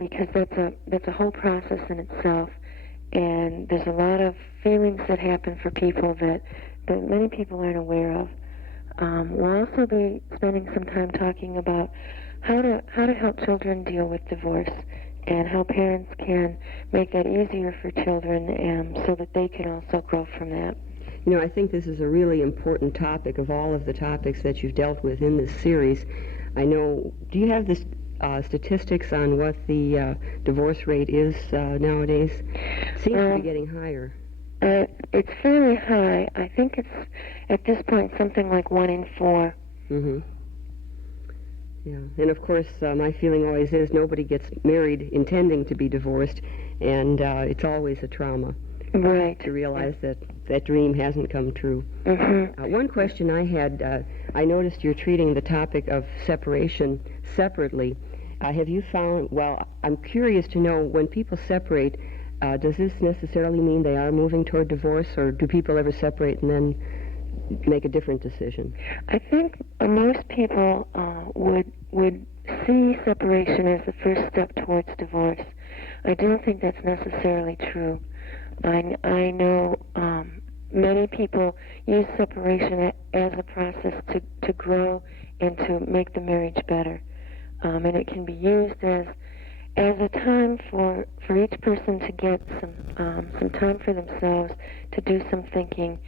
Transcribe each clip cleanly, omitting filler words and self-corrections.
because that's a whole process in itself, and there's a lot of feelings that happen for people that many people aren't aware of. We'll also be spending some time talking about how to help children deal with divorce, and how parents can make that easier for children, so that they can also grow from that. You know, I think this is a really important topic of all of the topics that you've dealt with in this series. I know, do you have the statistics on what the divorce rate is nowadays? It seems to be getting higher. It's fairly high. I think it's, at this point, something like 1 in 4. Mm-hmm. Yeah, and of course, my feeling always is nobody gets married intending to be divorced, and it's always a trauma. Right. To realize that that dream hasn't come true. Mm-hmm. One question I had, I noticed you're treating the topic of separation separately. Have you found, well, I'm curious to know, when people separate, does this necessarily mean they are moving toward divorce, or do people ever separate and then make a different decision? I think most people would see separation as the first step towards divorce. I don't think that's necessarily true. I know many people use separation as a process to grow and to make the marriage better. And it can be used as a time for each person to get some time for themselves, to do some thinking,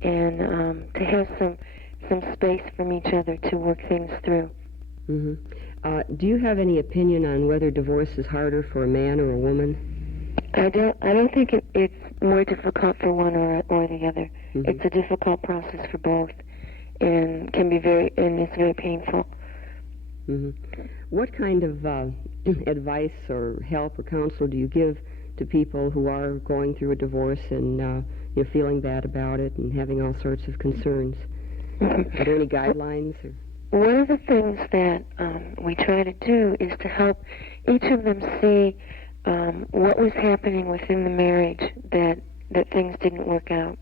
and to have some space from each other to work things through. Mm-hmm. Do you have any opinion on whether divorce is harder for a man or a woman? I don't think it's more difficult for one or the other. Mm-hmm. It's a difficult process for both, and it's very painful. Mm-hmm. What kind of advice or help or counsel do you give to people who are going through a divorce and you're feeling bad about it and having all sorts of concerns? Mm-hmm. Are there any guidelines? One of the things that we try to do is to help each of them see what was happening within the marriage that things didn't work out,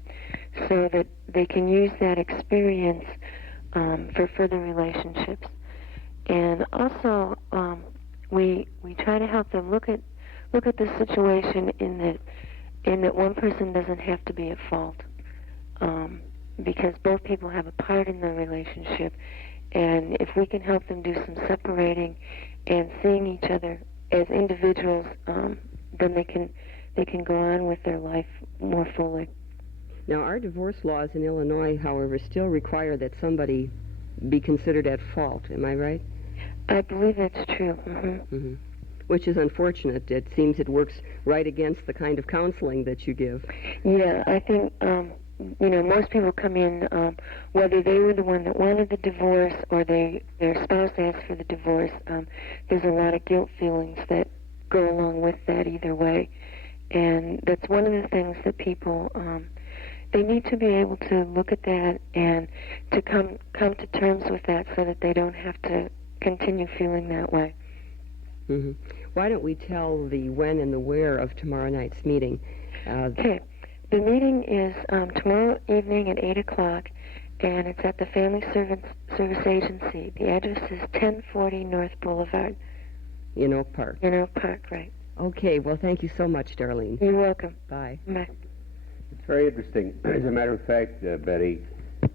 so that they can use that experience for further relationships. And also, we try to help them look at the situation in that one person doesn't have to be at fault, because both people have a part in the relationship. And if we can help them do some separating and seeing each other as individuals, then they can go on with their life more fully. Now, our divorce laws in Illinois, however, still require that somebody be considered at fault. Am I right? I believe that's true. Mm-hmm. Mm-hmm. Which is unfortunate. It seems it works right against the kind of counseling that you give. Yeah, I think most people come in, whether they were the one that wanted the divorce or their spouse asked for the divorce, there's a lot of guilt feelings that go along with that either way. And that's one of the things that people, they need to be able to look at that and to come to terms with that, so that they don't have to continue feeling that way. Mm-hmm. Why don't we tell the when and the where of tomorrow night's meeting? Okay. The meeting is tomorrow evening at 8 o'clock, and it's at the Family Service Agency. The address is 1040 North Boulevard. In Oak Park. In Oak Park, right. Okay, well, thank you so much, Darlene. You're welcome. Bye. Bye. It's very interesting. As a matter of fact, Betty,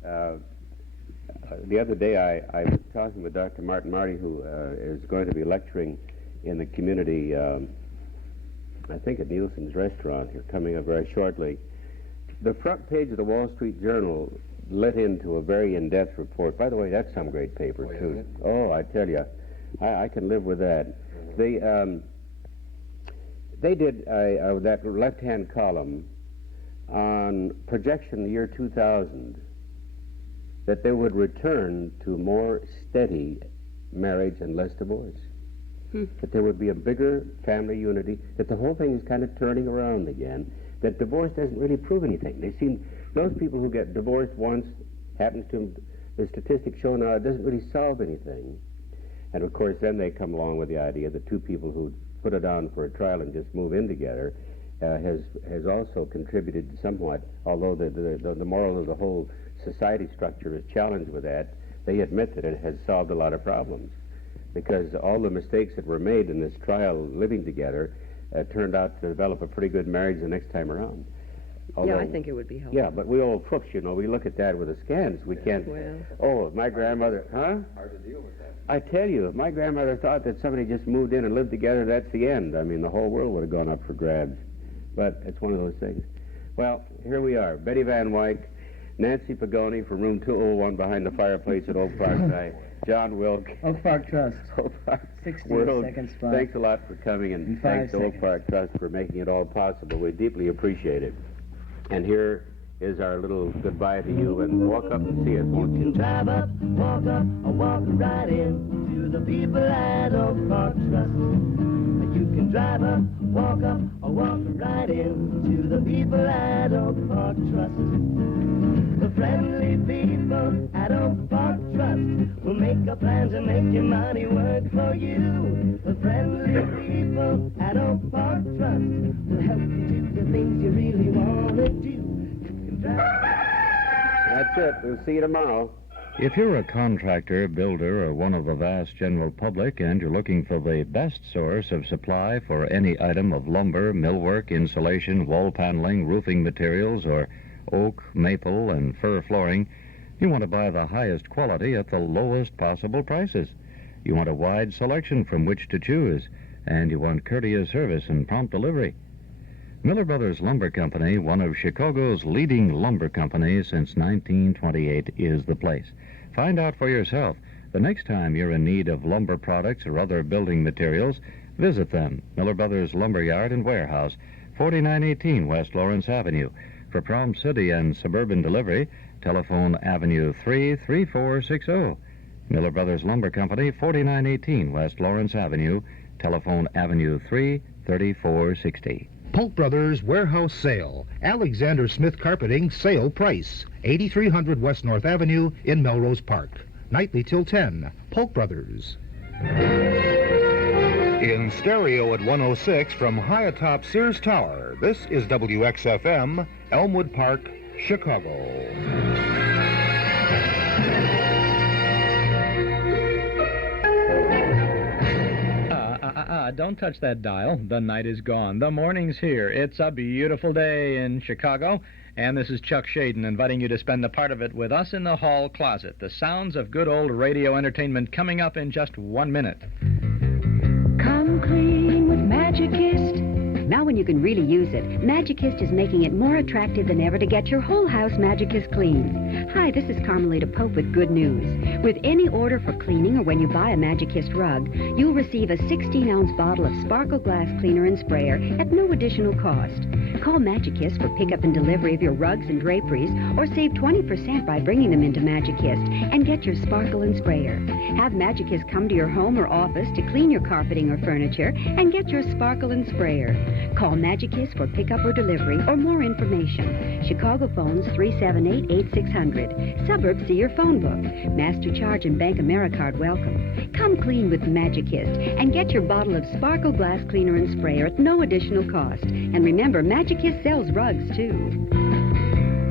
the other day I was talking with Dr. Martin Marty, who is going to be lecturing in the community, I think at Nielsen's restaurant here, coming up very shortly. The front page of the Wall Street Journal let into a very in-depth report. By the way, that's some great paper, too. Oh, I tell you, I can live with that. They did that left-hand column on projection the year 2000, that they would return to more steady marriage and less divorce. That there would be a bigger family unity, that the whole thing is kind of turning around again, that divorce doesn't really prove anything. Those people who get divorced once, happens to them, the statistics show now it doesn't really solve anything. And of course then they come along with the idea that two people who put it on for a trial and just move in together has also contributed somewhat, although the moral of the whole society structure is challenged with that. They admit that it has solved a lot of problems. because all the mistakes that were made in this trial living together turned out to develop a pretty good marriage the next time around. Yeah, I think it would be helpful. Yeah, but we old crooks, you know, we look at that with askance. We can't. Well. Oh, my grandmother, huh? Hard to deal with that. I tell you, if my grandmother thought that somebody just moved in and lived together, that's the end. I mean, the whole world would have gone up for grabs. But it's one of those things. Well, here we are. Betty Van Wyck, Nancy Pagoni from room 201 behind the fireplace at Oak Park High, John Wilk. Oak Park Trust. Oak Park 60 World. seconds spot. Thanks a lot for coming, and In 5 thanks to Oak seconds. Park Trust for making it all possible. We deeply appreciate it. And here is our little goodbye to you, and walk up and see us, won't you? You can drive up, walk up, or walk right in to the people at Oak Park Trust. You can drive up, walk up, or walk right in to the people at Oak Park Trust. The friendly people at Oak Park Trust will make up plans and make your money work for you. The friendly people at Oak Park Trust will help you do the things you really want to do. That's it. We'll see you tomorrow. If you're a contractor, builder, or one of the vast general public and you're looking for the best source of supply for any item of lumber, millwork, insulation, wall paneling, roofing materials, or oak, maple, and fir flooring, you want to buy the highest quality at the lowest possible prices. You want a wide selection from which to choose, and you want courteous service and prompt delivery. Miller Brothers Lumber Company, one of Chicago's leading lumber companies since 1928, is the place. Find out for yourself. The next time you're in need of lumber products or other building materials, visit them. Miller Brothers Lumber Yard and Warehouse, 4918 West Lawrence Avenue. For prompt city and suburban delivery, telephone Avenue 33460. Miller Brothers Lumber Company, 4918 West Lawrence Avenue. Telephone Avenue 33460. Polk Brothers Warehouse Sale. Alexander Smith Carpeting Sale Price. 8300 West North Avenue in Melrose Park. Nightly till 10. Polk Brothers. In stereo at 106 from high atop Sears Tower, this is WXFM, Elmwood Park, Chicago. Don't touch that dial. The night is gone. The morning's here. It's a beautiful day in Chicago, and this is Chuck Shaden inviting you to spend a part of it with us in the hall closet. The sounds of good old radio entertainment coming up in just 1 minute. Come clean with Magicist. Now when you can really use it, Magicist is making it more attractive than ever to get your whole house Magicist clean. Hi, this is Carmelita Pope with good news. With any order for cleaning or when you buy a Magicist rug, you'll receive a 16-ounce bottle of Sparkle Glass Cleaner and Sprayer at no additional cost. Call Magicist for pickup and delivery of your rugs and draperies, or save 20% by bringing them into Magicist and get your Sparkle and Sprayer. Have Magicist come to your home or office to clean your carpeting or furniture and get your Sparkle and Sprayer. Call Magicist for pickup or delivery or more information. Chicago phones 378-8600. Suburbs see your phone book. Master Charge and Bank Americard welcome. Come clean with Magicist and get your bottle of Sparkle Glass Cleaner and Sprayer at no additional cost. And remember, Magicist sells rugs too.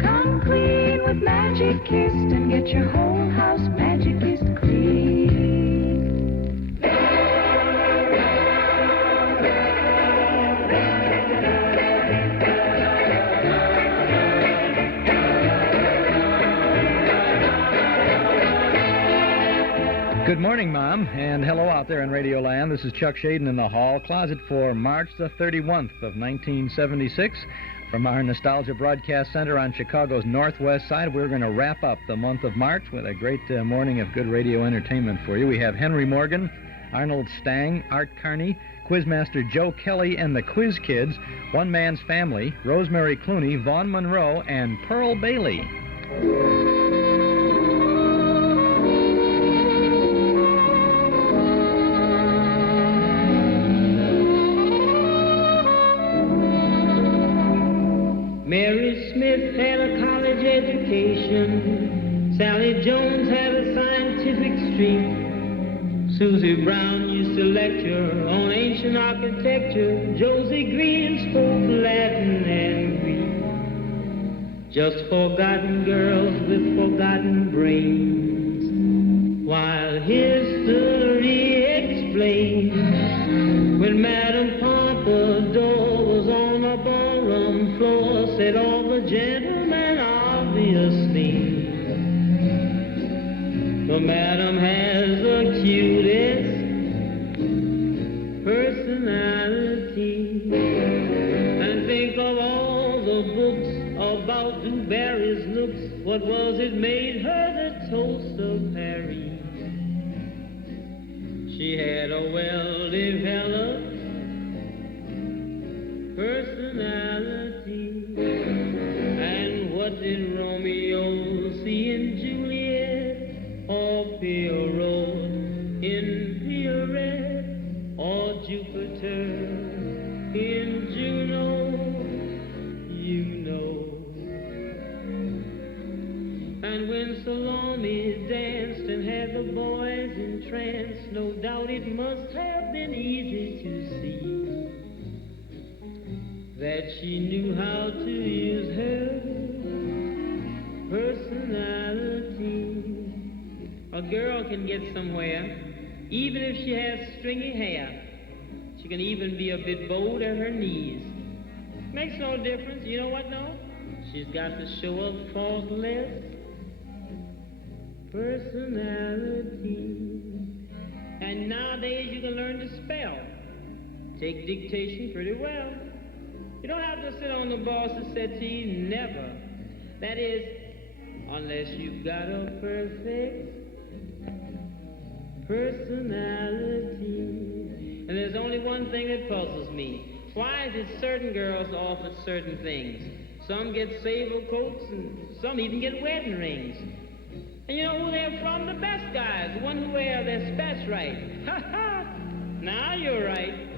Come clean with Magicist and get your whole house Magicist clean. Good morning, Mom, and hello out there in Radio Land. This is Chuck Shaden in the hall closet for March the 31st of 1976. From our Nostalgia Broadcast Center on Chicago's northwest side, we're going to wrap up the month of March with a great morning of good radio entertainment for you. We have Henry Morgan, Arnold Stang, Art Carney, Quizmaster Joe Kelly and the Quiz Kids, One Man's Family, Rosemary Clooney, Vaughn Monroe, and Pearl Bailey. Mary Smith had a college education. Sally Jones had a scientific streak. Susie Brown used to lecture on ancient architecture. Josie Green spoke Latin and Greek. Just forgotten girls with forgotten brains. While history gloriously. The madam has the cutest personality. And think of all the books about Dewberry's looks. What was it made her the toast of Paris? She had a well-developed personality. And what did Romeo see in Juliet, or Pierrot in Pierrette, or Jupiter in Juno? You know. And when Salome danced and had the boys entranced, no doubt it must have been easy to see that she knew how to use her personality. A girl can get somewhere even if she has stringy hair. She can even be a bit bold at her knees. Makes no difference. You know what, no? She's got to show a faultless personality. And nowadays you can learn to spell. Take dictation pretty well. You don't have to sit on the boss's settee, never. That is, unless you've got a perfect personality. And there's only one thing that puzzles me. Why is it certain girls offer certain things? Some get sable coats and some even get wedding rings. And you know who they're from? The best guys, the one who wear their spats right. Ha ha! Now you're right.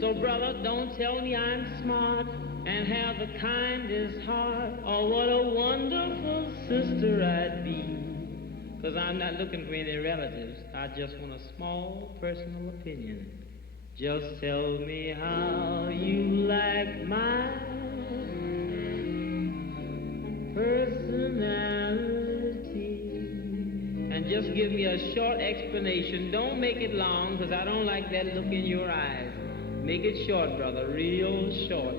So brother, don't tell me I'm smart and have the kindest heart. Oh, what a wonderful sister I'd be. 'Cause I'm not looking for any relatives. I just want a small personal opinion. Just tell me how you like my personality. And just give me a short explanation. Don't make it long, 'cause I don't like that look in your eyes. Make it short, brother, real short.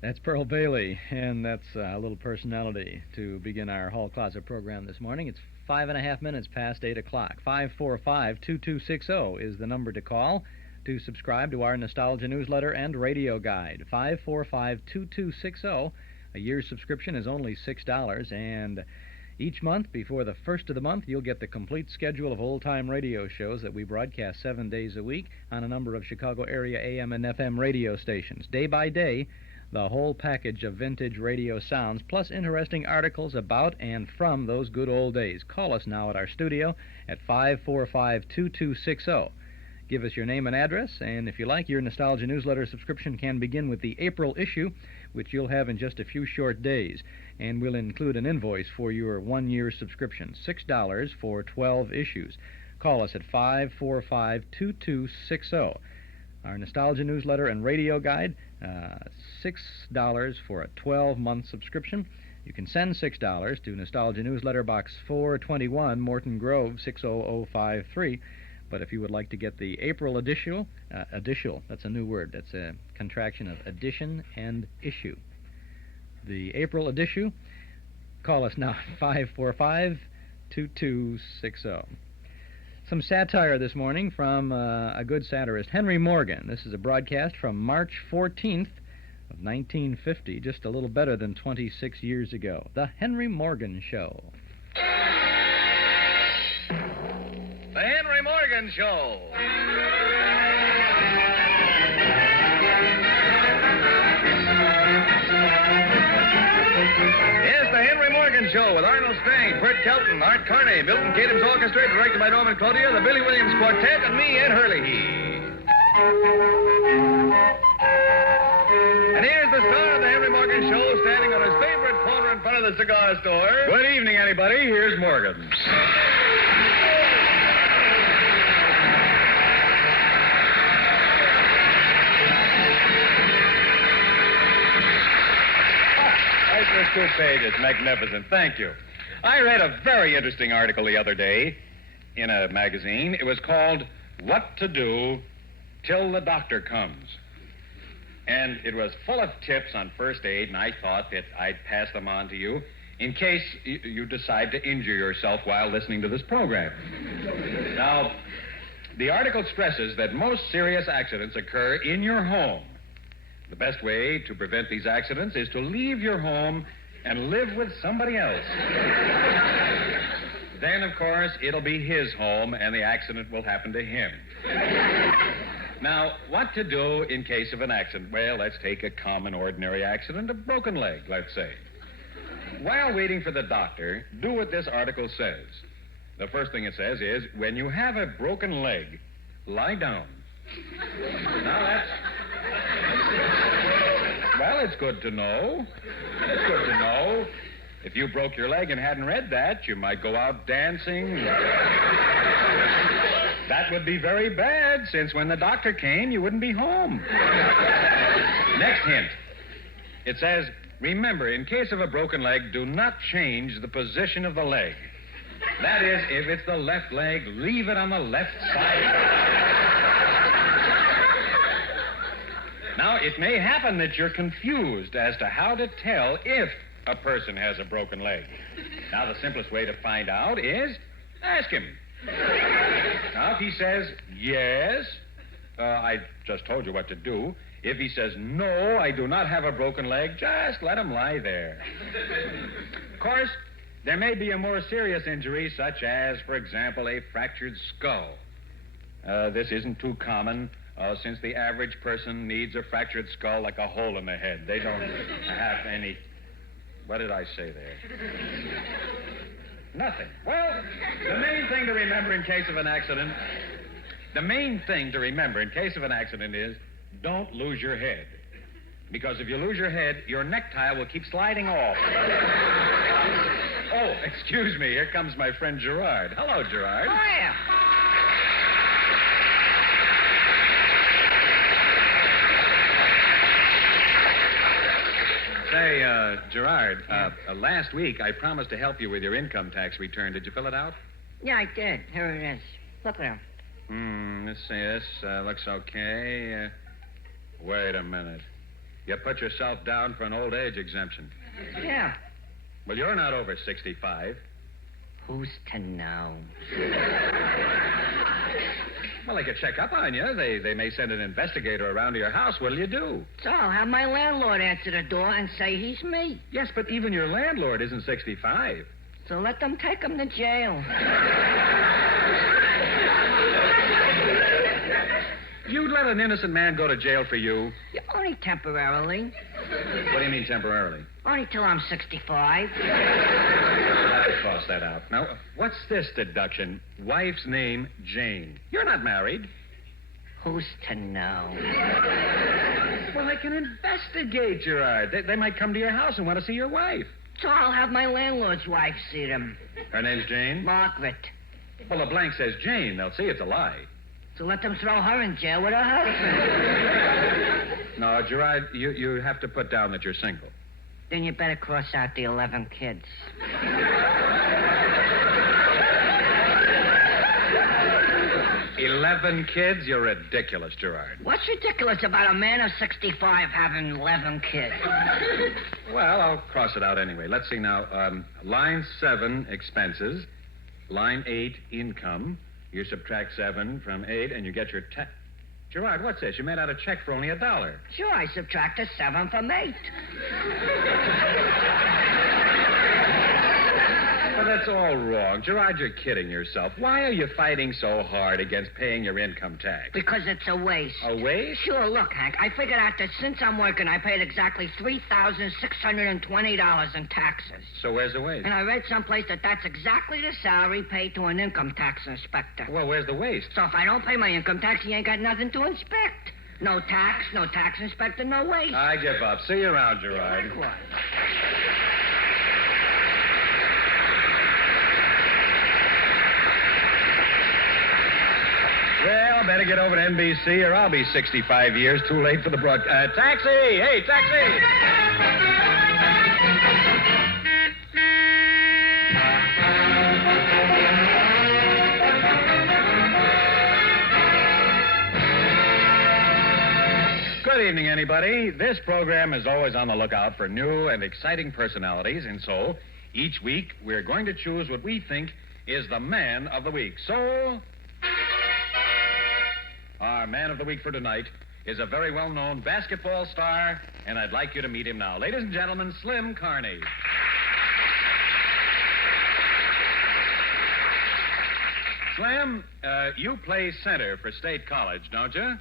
That's Pearl Bailey, and that's a little personality to begin our Hall Closet program this morning. It's 5.5 minutes past 8 o'clock. 545-2260 is the number to call to subscribe to our Nostalgia newsletter and radio guide. 545-2260. A year's subscription is only $6, and each month, before the first of the month, you'll get the complete schedule of old-time radio shows that we broadcast 7 days a week on a number of Chicago area AM and FM radio stations. Day by day, the whole package of vintage radio sounds, plus interesting articles about and from those good old days. Call us now at our studio at 545-2260. Give us your name and address, and if you like, your Nostalgia newsletter subscription can begin with the April issue, which you'll have in just a few short days. And we'll include an invoice for your one-year subscription, $6 for 12 issues. Call us at 545-2260. Our Nostalgia newsletter and radio guide, $6 for a 12-month subscription. You can send $6 to Nostalgia Newsletter Box 421, Morton Grove, 60053. But if you would like to get the April edition, that's a new word. That's a contraction of edition and issue. The April edition, call us now at 545-2260. Some satire this morning from a good satirist, Henry Morgan. This is a broadcast from March 14th of 1950, just a little better than 26 years ago. The Henry Morgan Show. The Henry Morgan Show. Yes, the Henry Morgan Show with Arnold Stang, Bert Kelton, Art Carney, Milton Katims Orchestra, directed by Norman Cloutier, the Billy Williams Quartet, and me, Ed Hurley. And here's the star of the Henry Morgan Show, standing on his favorite corner in front of the cigar store. Good evening, anybody. Here's Morgan. This toupee is magnificent. Thank you. I read a very interesting article the other day in a magazine. It was called What to Do Till the Doctor Comes. And it was full of tips on first aid, and I thought that I'd pass them on to you in case you decide to injure yourself while listening to this program. Now, the article stresses that most serious accidents occur in your home. The best way to prevent these accidents is to leave your home and live with somebody else. Then, of course, it'll be his home, and the accident will happen to him. Now, what to do in case of an accident? Well, let's take a common, ordinary accident, a broken leg, let's say. While waiting for the doctor, do what this article says. The first thing it says is, when you have a broken leg, lie down. Now, that's... Well, it's good to know. It's good to know. If you broke your leg and hadn't read that, you might go out dancing. That would be very bad, since when the doctor came, you wouldn't be home. Next hint. It says, remember, in case of a broken leg, do not change the position of the leg. That is, if it's the left leg, leave it on the left side. Now, it may happen that you're confused as to how to tell if a person has a broken leg. Now, the simplest way to find out is ask him. Now, if he says, yes, I just told you what to do. If he says, no, I do not have a broken leg, just let him lie there. Of course, there may be a more serious injury, such as, for example, a fractured skull. This isn't too common, since the average person needs a fractured skull like a hole in the head. They don't have any... What did I say there? Nothing. Well, the main thing to remember in case of an accident... is don't lose your head. Because if you lose your head, your necktie will keep sliding off. Oh, excuse me. Here comes my friend Gerard. Hello, Gerard. Hiya. Say, Gerard, last week I promised to help you with your income tax return. Did you fill it out? Yeah, I did. Here it is. Look at him. Let's see. This looks okay. Wait a minute. You put yourself down for an old age exemption. Yeah. Well, you're not over 65. Who's to know? Well, they could check up on you. They may send an investigator around to your house. What'll you do? So I'll have my landlord answer the door and say he's me. Yes, but even your landlord isn't 65. So let them take him to jail. You'd let an innocent man go to jail for you? Yeah, only temporarily. What do you mean temporarily? Only till I'm 65. I'll cross that out. Now, what's this deduction? Wife's name, Jane. You're not married. Who's to know? Well, they can investigate, Gerard. They might come to your house and want to see your wife. So I'll have my landlord's wife see them. Her name's Jane? Margaret. Well, the blank says Jane. They'll see it's a lie. So let them throw her in jail with her husband. No, Gerard, you have to put down that you're single. Then you better cross out the 11 kids. 11 kids? You're ridiculous, Gerard. What's ridiculous about a man of 65 having 11 kids? Well, I'll cross it out anyway. Let's see now. Line 7, expenses. Line 8, income. You subtract 7 from 8, and you get your tax. Gerard, what's this? You made out a check for only $1. Sure, I subtracted 7 from 8. But that's all wrong. Gerard, you're kidding yourself. Why are you fighting so hard against paying your income tax? Because it's a waste. A waste? Sure, look, Hank, I figured out that since I'm working, I paid exactly $3,620 in taxes. So where's the waste? And I read someplace that that's exactly the salary paid to an income tax inspector. Well, where's the waste? So if I don't pay my income tax, he ain't got nothing to inspect. No tax inspector, no waste. I give up. See you around, Gerard. Likewise. Well, I better get over to NBC or I'll be 65 years too late for the broadcast. Taxi! Hey, taxi! Good evening, anybody. This program is always on the lookout for new and exciting personalities, and so each week we're going to choose what we think is the man of the week. So, our man of the week for tonight is a very well-known basketball star, and I'd like you to meet him now. Ladies and gentlemen, Slim Carney. Slim, you play center for State College, don't you?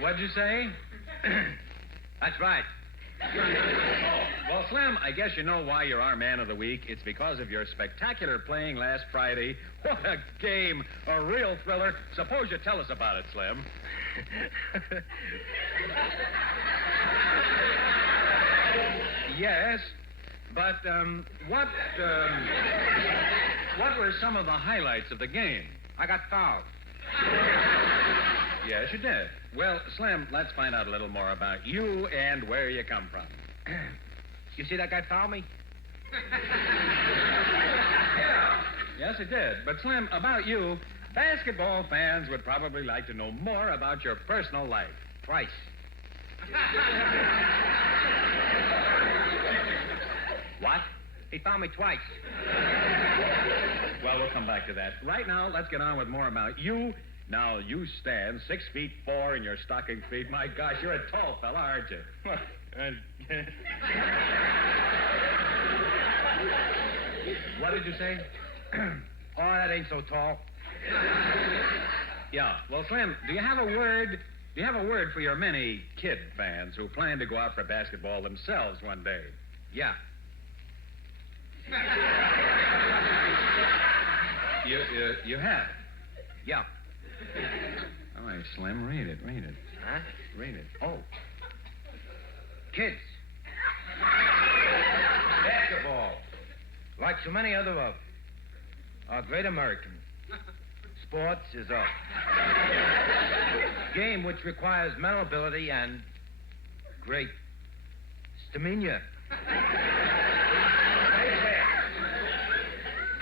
What'd you say? That's right. Well, Slim, I guess you know why you're our man of the week. It's because of your spectacular playing last Friday. What a game. A real thriller. Suppose you tell us about it, Slim. Yes, but what were some of the highlights of the game? I got fouled. Yes, you did. Well, Slim, let's find out a little more about you and where you come from. You see that guy foul me? Yeah. Yes, it did. But, Slim, about you, basketball fans would probably like to know more about your personal life. Twice. What? He found me twice. Well, we'll come back to that. Right now, let's get on with more about you. Now, you stand 6'4" in your stocking feet. My gosh, you're a tall fella, aren't you? What did you say? Oh, that ain't so tall. Yeah. Well, Slim, do you have a word for your many kid fans who plan to go out for basketball themselves one day? Yeah. You have? Yeah. All right, Slim, read it. Huh? Read it. Oh. Kids. Basketball. Like so many other of our great Americans. Sports is a game which requires mental ability and great stamina.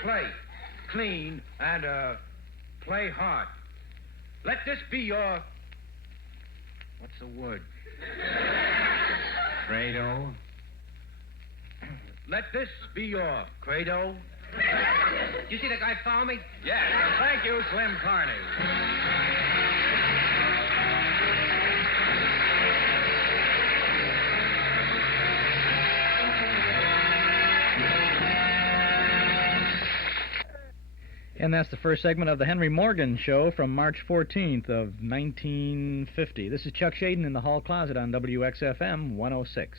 Play clean and play hard. Let this be your... What's the word? Credo. Let this be your credo. You see that guy foul me? Yes. Thank you, Slim Carney. And that's the first segment of the Henry Morgan Show from March 14th of 1950. This is Chuck Shaden in the Hall Closet on WXFM 106.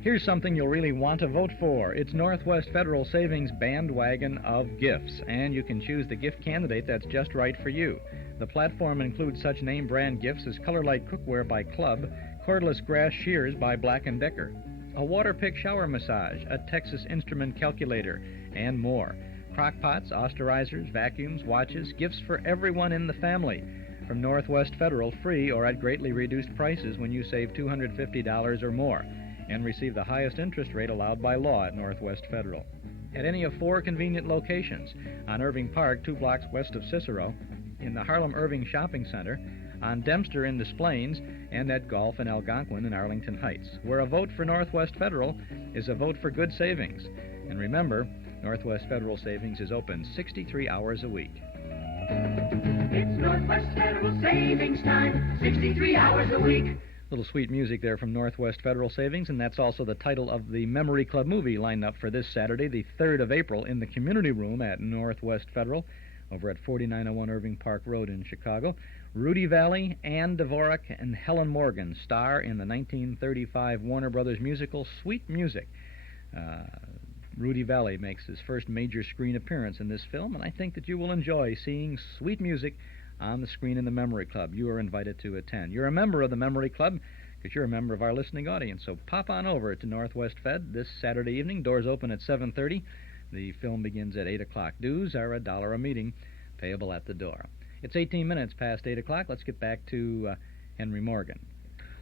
Here's something you'll really want to vote for. It's Northwest Federal Savings Bandwagon of Gifts, and you can choose the gift candidate that's just right for you. The platform includes such name brand gifts as Color Light Cookware by Club, Cordless Grass Shears by Black & Decker, a Waterpik shower massage, a Texas Instrument calculator, and more. Crock pots, austerizers, vacuums, watches, gifts for everyone in the family. From Northwest Federal, free or at greatly reduced prices when you save $250 or more, and receive the highest interest rate allowed by law at Northwest Federal. At any of 4 convenient locations, on Irving Park, 2 blocks west of Cicero, in the Harlem Irving Shopping Center, on Dempster in Des Plaines, and at Golf in Algonquin and Arlington Heights, where a vote for Northwest Federal is a vote for good savings. And remember, Northwest Federal Savings is open 63 hours a week. It's Northwest Federal Savings Time, 63 hours a week. Little sweet music there from Northwest Federal Savings, and that's also the title of the Memory Club movie lined up for this Saturday, the 3rd of April, in the Community Room at Northwest Federal, over at 4901 Irving Park Road in Chicago. Rudy Valley, Ann Dvorak, and Helen Morgan star in the 1935 Warner Brothers musical Sweet Music. Rudy Valley makes his first major screen appearance in this film, and I think that you will enjoy seeing Sweet Music on the screen in the Memory Club. You are invited to attend. You're a member of the Memory Club because you're a member of our listening audience, so pop on over to Northwest Fed this Saturday evening. Doors open at 7:30. The film begins at 8 o'clock. Dues are $1 a meeting, payable at the door. It's 18 minutes past 8 o'clock. Let's get back to Henry Morgan.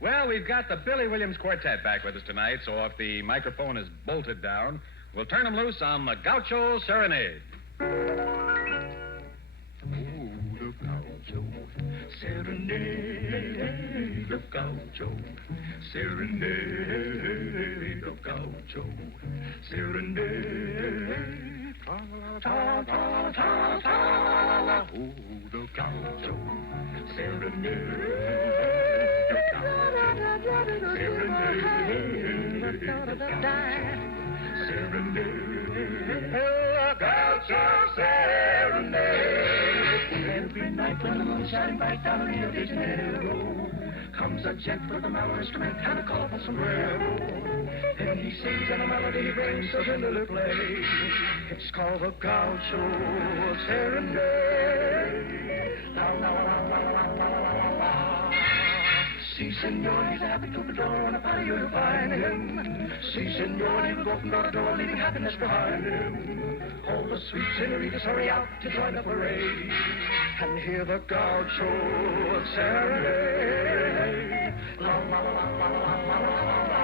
Well, we've got the Billy Williams Quartet back with us tonight, so if the microphone is bolted down, We'll turn them loose on the Gaucho Serenade. The Gaucho Serenade, the Gaucho Serenade, the Gaucho Serenade. Ta-la-la-ta-la-ta-la-ta-la-la. Oh, the Gaucho Serenade, the Gaucho Serenade, the Gaucho Serenade. Every night when the moon's shining bright down Rio de Janeiro, comes a gent with a mellow instrument and a colorful sombrero. Then he sings and a melody brings us into the play. It's called the Gaucho Serenade. La la la la la la la la la. Si, senor, he's a happy troubadour, on a patio you'll find him. Si, senor, he will go from door to door, leaving happiness behind him. All the sweet senoritas hurry out to join the parade and hear the Gaucho Serenade. La la la la la la la la la.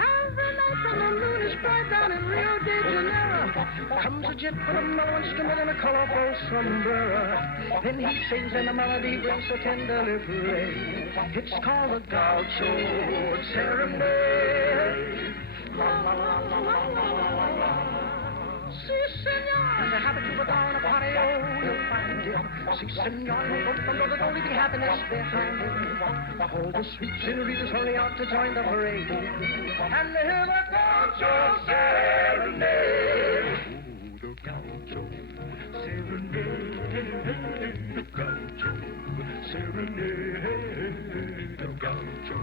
Every night when the moon is bright down in Rio de Janeiro, comes a gent with a mellow instrument and a colorful sombrero. Then he sings and the melody brings so tenderly free. It's called the Gaucho Serenade. La la la la la la la la. Si, senor, there's a happy troubadour on a patio, you'll find him. Si, senor, he'll go from door to door, leaving happiness behind him. All the sweet senoritas hurry out to join the parade and hear the Gaucho Serenade. Oh, the Gaucho Serenade, the Gaucho Serenade, the Gaucho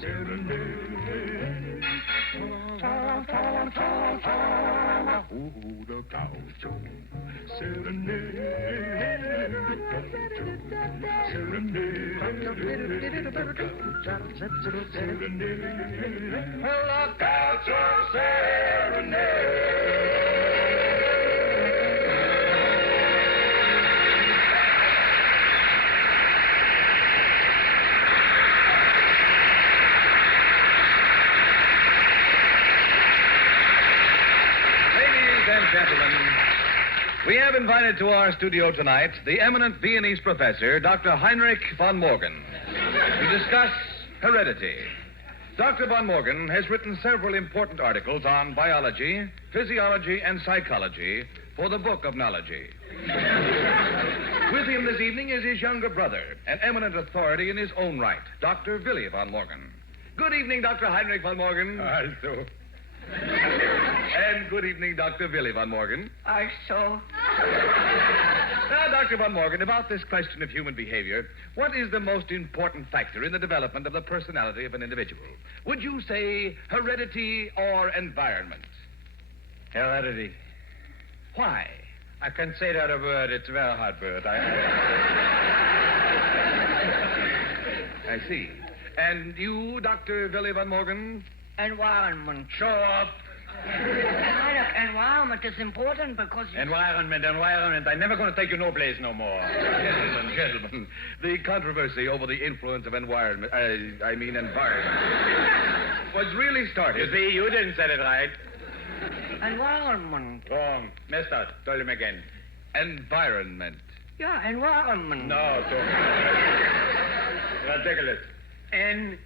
Serenade. Ta-la-ta-la-ta-la-ta-la. Oh, the Gaucho Serenade, the Gaucho Serenade, the Gaucho Serenade. Well, the Gaucho Serenade. Gentlemen, we have invited to our studio tonight the eminent Viennese professor, Dr. Heinrich von Morgen, to discuss heredity. Dr. von Morgen has written several important articles on biology, physiology, and psychology for the Book of Knology. With him this evening is his younger brother, an eminent authority in his own right, Dr. Willy von Morgen. Good evening, Dr. Heinrich von Morgen. Also. And good evening, Dr. Willy von Morgen. Also. Now, Dr. von Morgen, about this question of human behavior, what is the most important factor in the development of the personality of an individual? Would you say heredity or environment? Heredity. Why? I can say that a word. It's a very hard word. I see. And you, Dr. Willy von Morgen? Environment. Show up. Environment is important because... Environment. I'm never going to take you no place no more. Gentlemen, the controversy over the influence of environment, environment, was really started... You see, you didn't say it right. Environment. Wrong. Messed up. Tell him again. Environment. Yeah, environment. No, now take a look. Environment.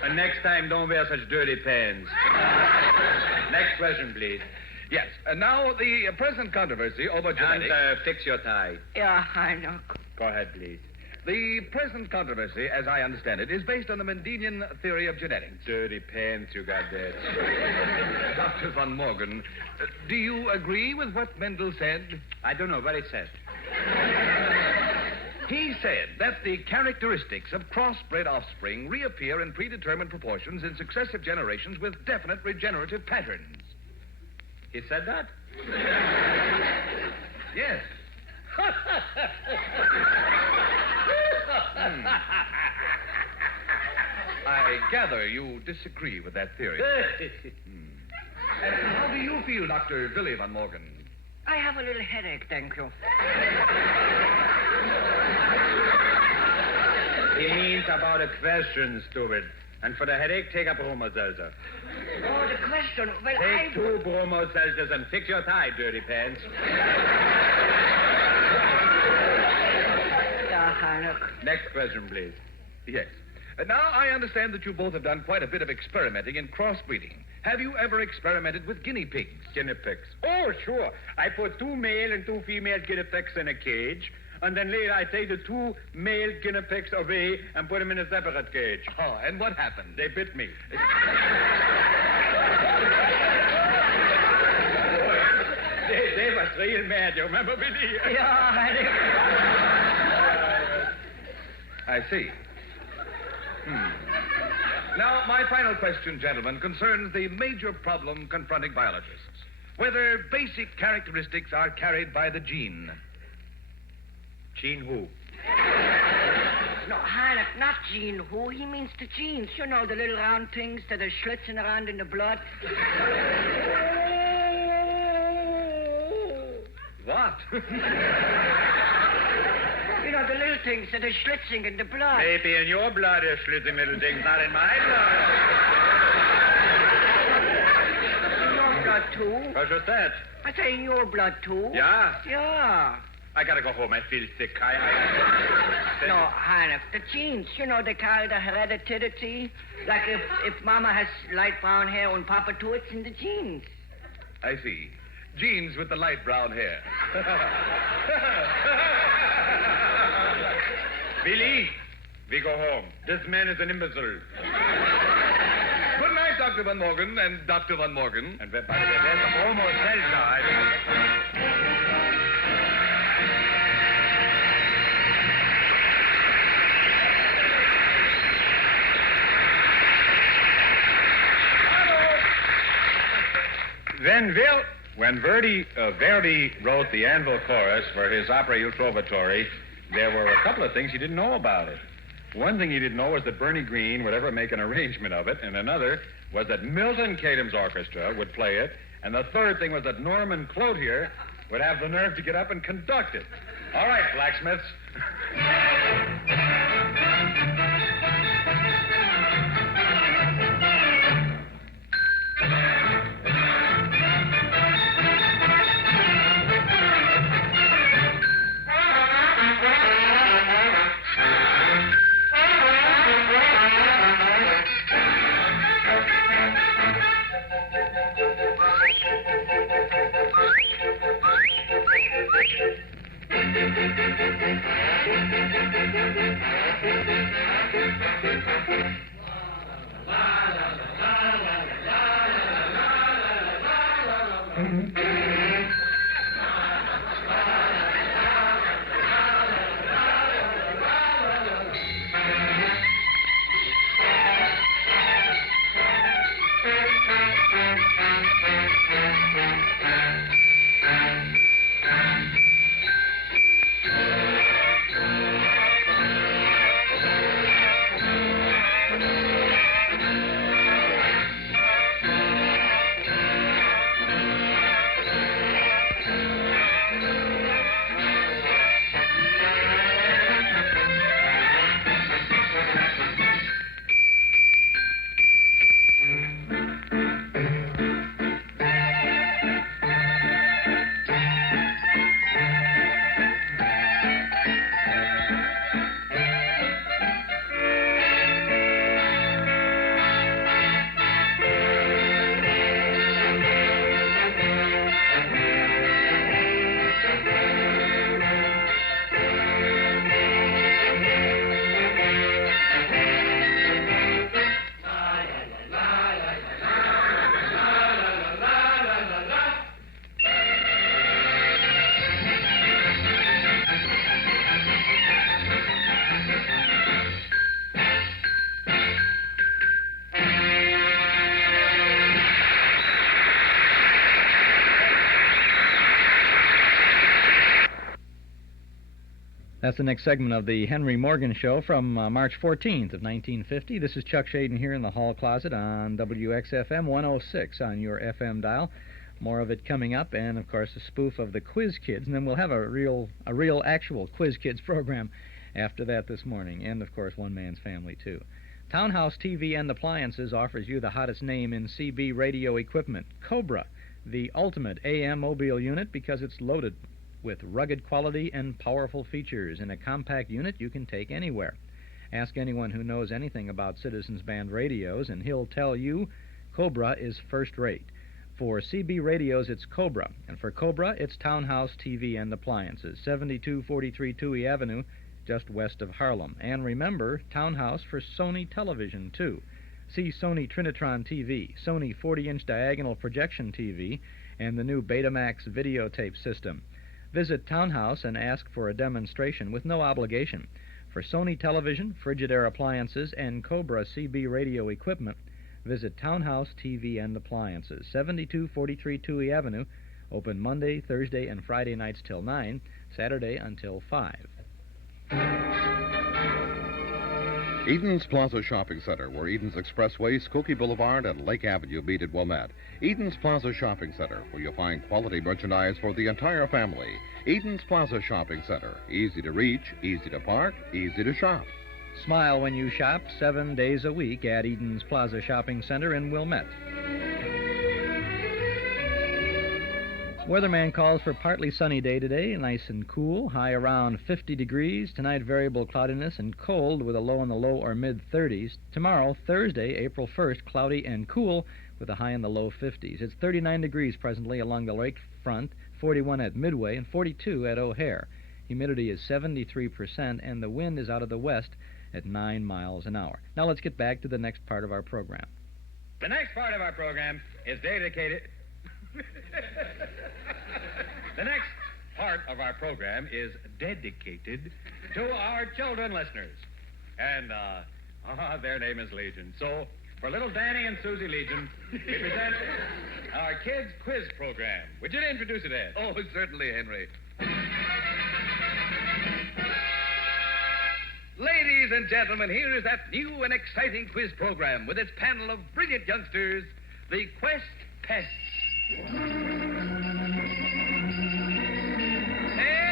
And next time, don't wear such dirty pants. Next question, please. Yes, and now the present controversy over genetics... And fix your tie. Yeah, I know. Go ahead, please. The present controversy, as I understand it, is based on the Mendelian theory of genetics. Dirty pants, you got that. Dr. von Morgen, do you agree with what Mendel said? I don't know what he said. He said that the characteristics of crossbred offspring reappear in predetermined proportions in successive generations with definite regenerative patterns. He said that? Yes. I gather you disagree with that theory. And how do you feel, Dr. Willy von Morgen? I have a little headache, thank you. He means about a question, stupid. And for the headache, take a bromoseltzer. Oh, the question. Well, Take 2 bromoseltzers and fix your tie, dirty pants. Yeah, Heinrich. Next question, please. Yes. Now, I understand that you both have done quite a bit of experimenting in crossbreeding. Have you ever experimented with guinea pigs? Guinea pigs. Oh, sure. I put 2 male and 2 female guinea pigs in a cage, and then later I take the 2 male guinea pigs away and put them in a separate cage. Oh, and what happened? They bit me. They was real mad, you remember, Billy? Yeah, Heinrich. I see. Now, my final question, gentlemen, concerns the major problem confronting biologists. Whether basic characteristics are carried by the gene. Gene who? No, Heinrich, not gene who. He means the genes. You know, the little round things that are schlitzing around in the blood. What? You know, the little things that are schlitzing in the blood. Maybe in your blood are schlitzing little things, not in my blood. In your blood, too? What's just that? I say in your blood, too. Yeah? Yeah. I gotta go home. I feel sick. No, Heinrich, the genes, you know, they carry the heredity. Like if Mama has light brown hair and Papa too, it's in the genes. I see. Genes with the light brown hair. Billy, we go home. This man is an imbecile. Good night, Dr. Van Morgan and Dr. Van Morgan. And by the way, there's the bromoseltzer. When Verdi wrote the Anvil Chorus for his opera Il Trovatore, there were a couple of things he didn't know about it. One thing he didn't know was that Bernie Green would ever make an arrangement of it, and another was that Milton Kadam's orchestra would play it, and the third thing was that Norman Cloutier would have the nerve to get up and conduct it. All right, blacksmiths. That's the next segment of the Henry Morgan Show from March 14th of 1950. This is Chuck Shaden here in the hall closet on WXFM 106 on your FM dial. More of it coming up, and of course a spoof of the Quiz Kids, and then we'll have a real actual Quiz Kids program after that this morning, and of course One Man's Family too. Townhouse TV and Appliances offers you the hottest name in CB radio equipment, Cobra, the ultimate AM mobile unit because it's loaded with rugged quality and powerful features in a compact unit you can take anywhere. Ask anyone who knows anything about Citizens Band radios, and he'll tell you Cobra is first rate. For CB radios, it's Cobra, and for Cobra, it's Townhouse TV and Appliances, 7243 Touhy Avenue, just west of Harlem. And remember, Townhouse for Sony television, too. See Sony Trinitron TV, Sony 40-inch diagonal projection TV, and the new Betamax videotape system. Visit Townhouse and ask for a demonstration with no obligation. For Sony television, Frigidaire appliances, and Cobra CB radio equipment, visit Townhouse TV and Appliances, 7243 Touhy Avenue, open Monday, Thursday, and Friday nights till 9, Saturday until 5. Eden's Plaza Shopping Center, where Eden's Expressway, Skokie Boulevard, and Lake Avenue meet at Wilmette. Eden's Plaza Shopping Center, where you'll find quality merchandise for the entire family. Eden's Plaza Shopping Center. Easy to reach, easy to park, easy to shop. Smile when you shop 7 days a week at Eden's Plaza Shopping Center in Wilmette. Weatherman calls for partly sunny day today, nice and cool, high around 50 degrees. Tonight, variable cloudiness and cold with a low in the low or mid-30s. Tomorrow, Thursday, April 1st, cloudy and cool with a high in the low 50s. It's 39 degrees presently along the lakefront, 41 at Midway, and 42 at O'Hare. Humidity is 73%, and the wind is out of the west at 9 miles an hour. Now let's get back to the next part of our program. The next part of our program is dedicated... The next part of our program is dedicated to our children listeners. And, their name is Legion. So, for little Danny and Susie Legion, we present our kids' quiz program. Would you introduce it, Ed? Oh, certainly, Henry. Ladies and gentlemen, here is that new and exciting quiz program with its panel of brilliant youngsters, the Quiz Pests. And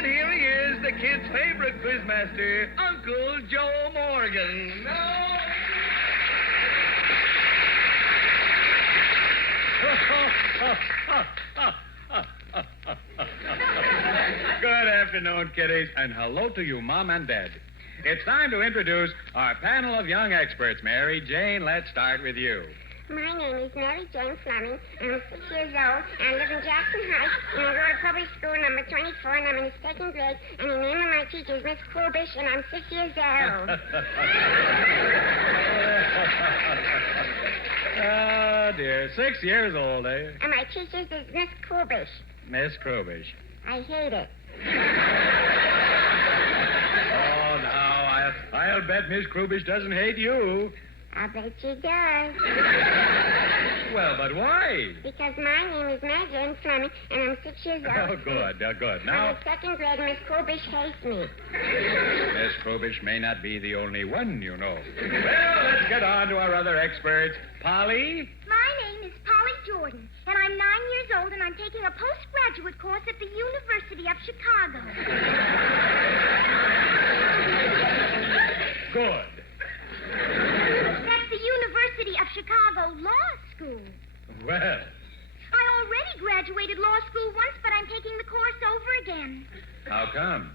here he is, the kids' favorite quizmaster, Uncle Joe Morgan. Good afternoon, kiddies, and hello to you, Mom and Dad. It's time to introduce our panel of young experts. Mary Jane, let's start with you. My name is Mary Jane Fleming, and I'm 6 years old, and I live in Jackson Heights, and I go to public school number 24, and I'm in the second grade, and the name of my teacher is Miss Kubish, and I'm 6 years old. Oh, dear. 6 years old, eh? And my teacher's is Miss Kubish. Miss Krobish. I hate it. Oh, now, I'll bet Miss Krobish doesn't hate you. I'll bet she does. Well, but why? Because my name is Mary Jane Fleming, and I'm 6 years old. Oh, good, good. I'm Now, in second grade, and Miss Kubish hates me. Miss Krobish may not be the only one, you know. Well, let's get on to our other experts. Polly? My name is Polly Jordan, and I'm 9 years old, and I'm taking a postgraduate course at the University of Chicago. Good. That's the University of Chicago Law School. Well, I already graduated law school once, but I'm taking the course over again. how come?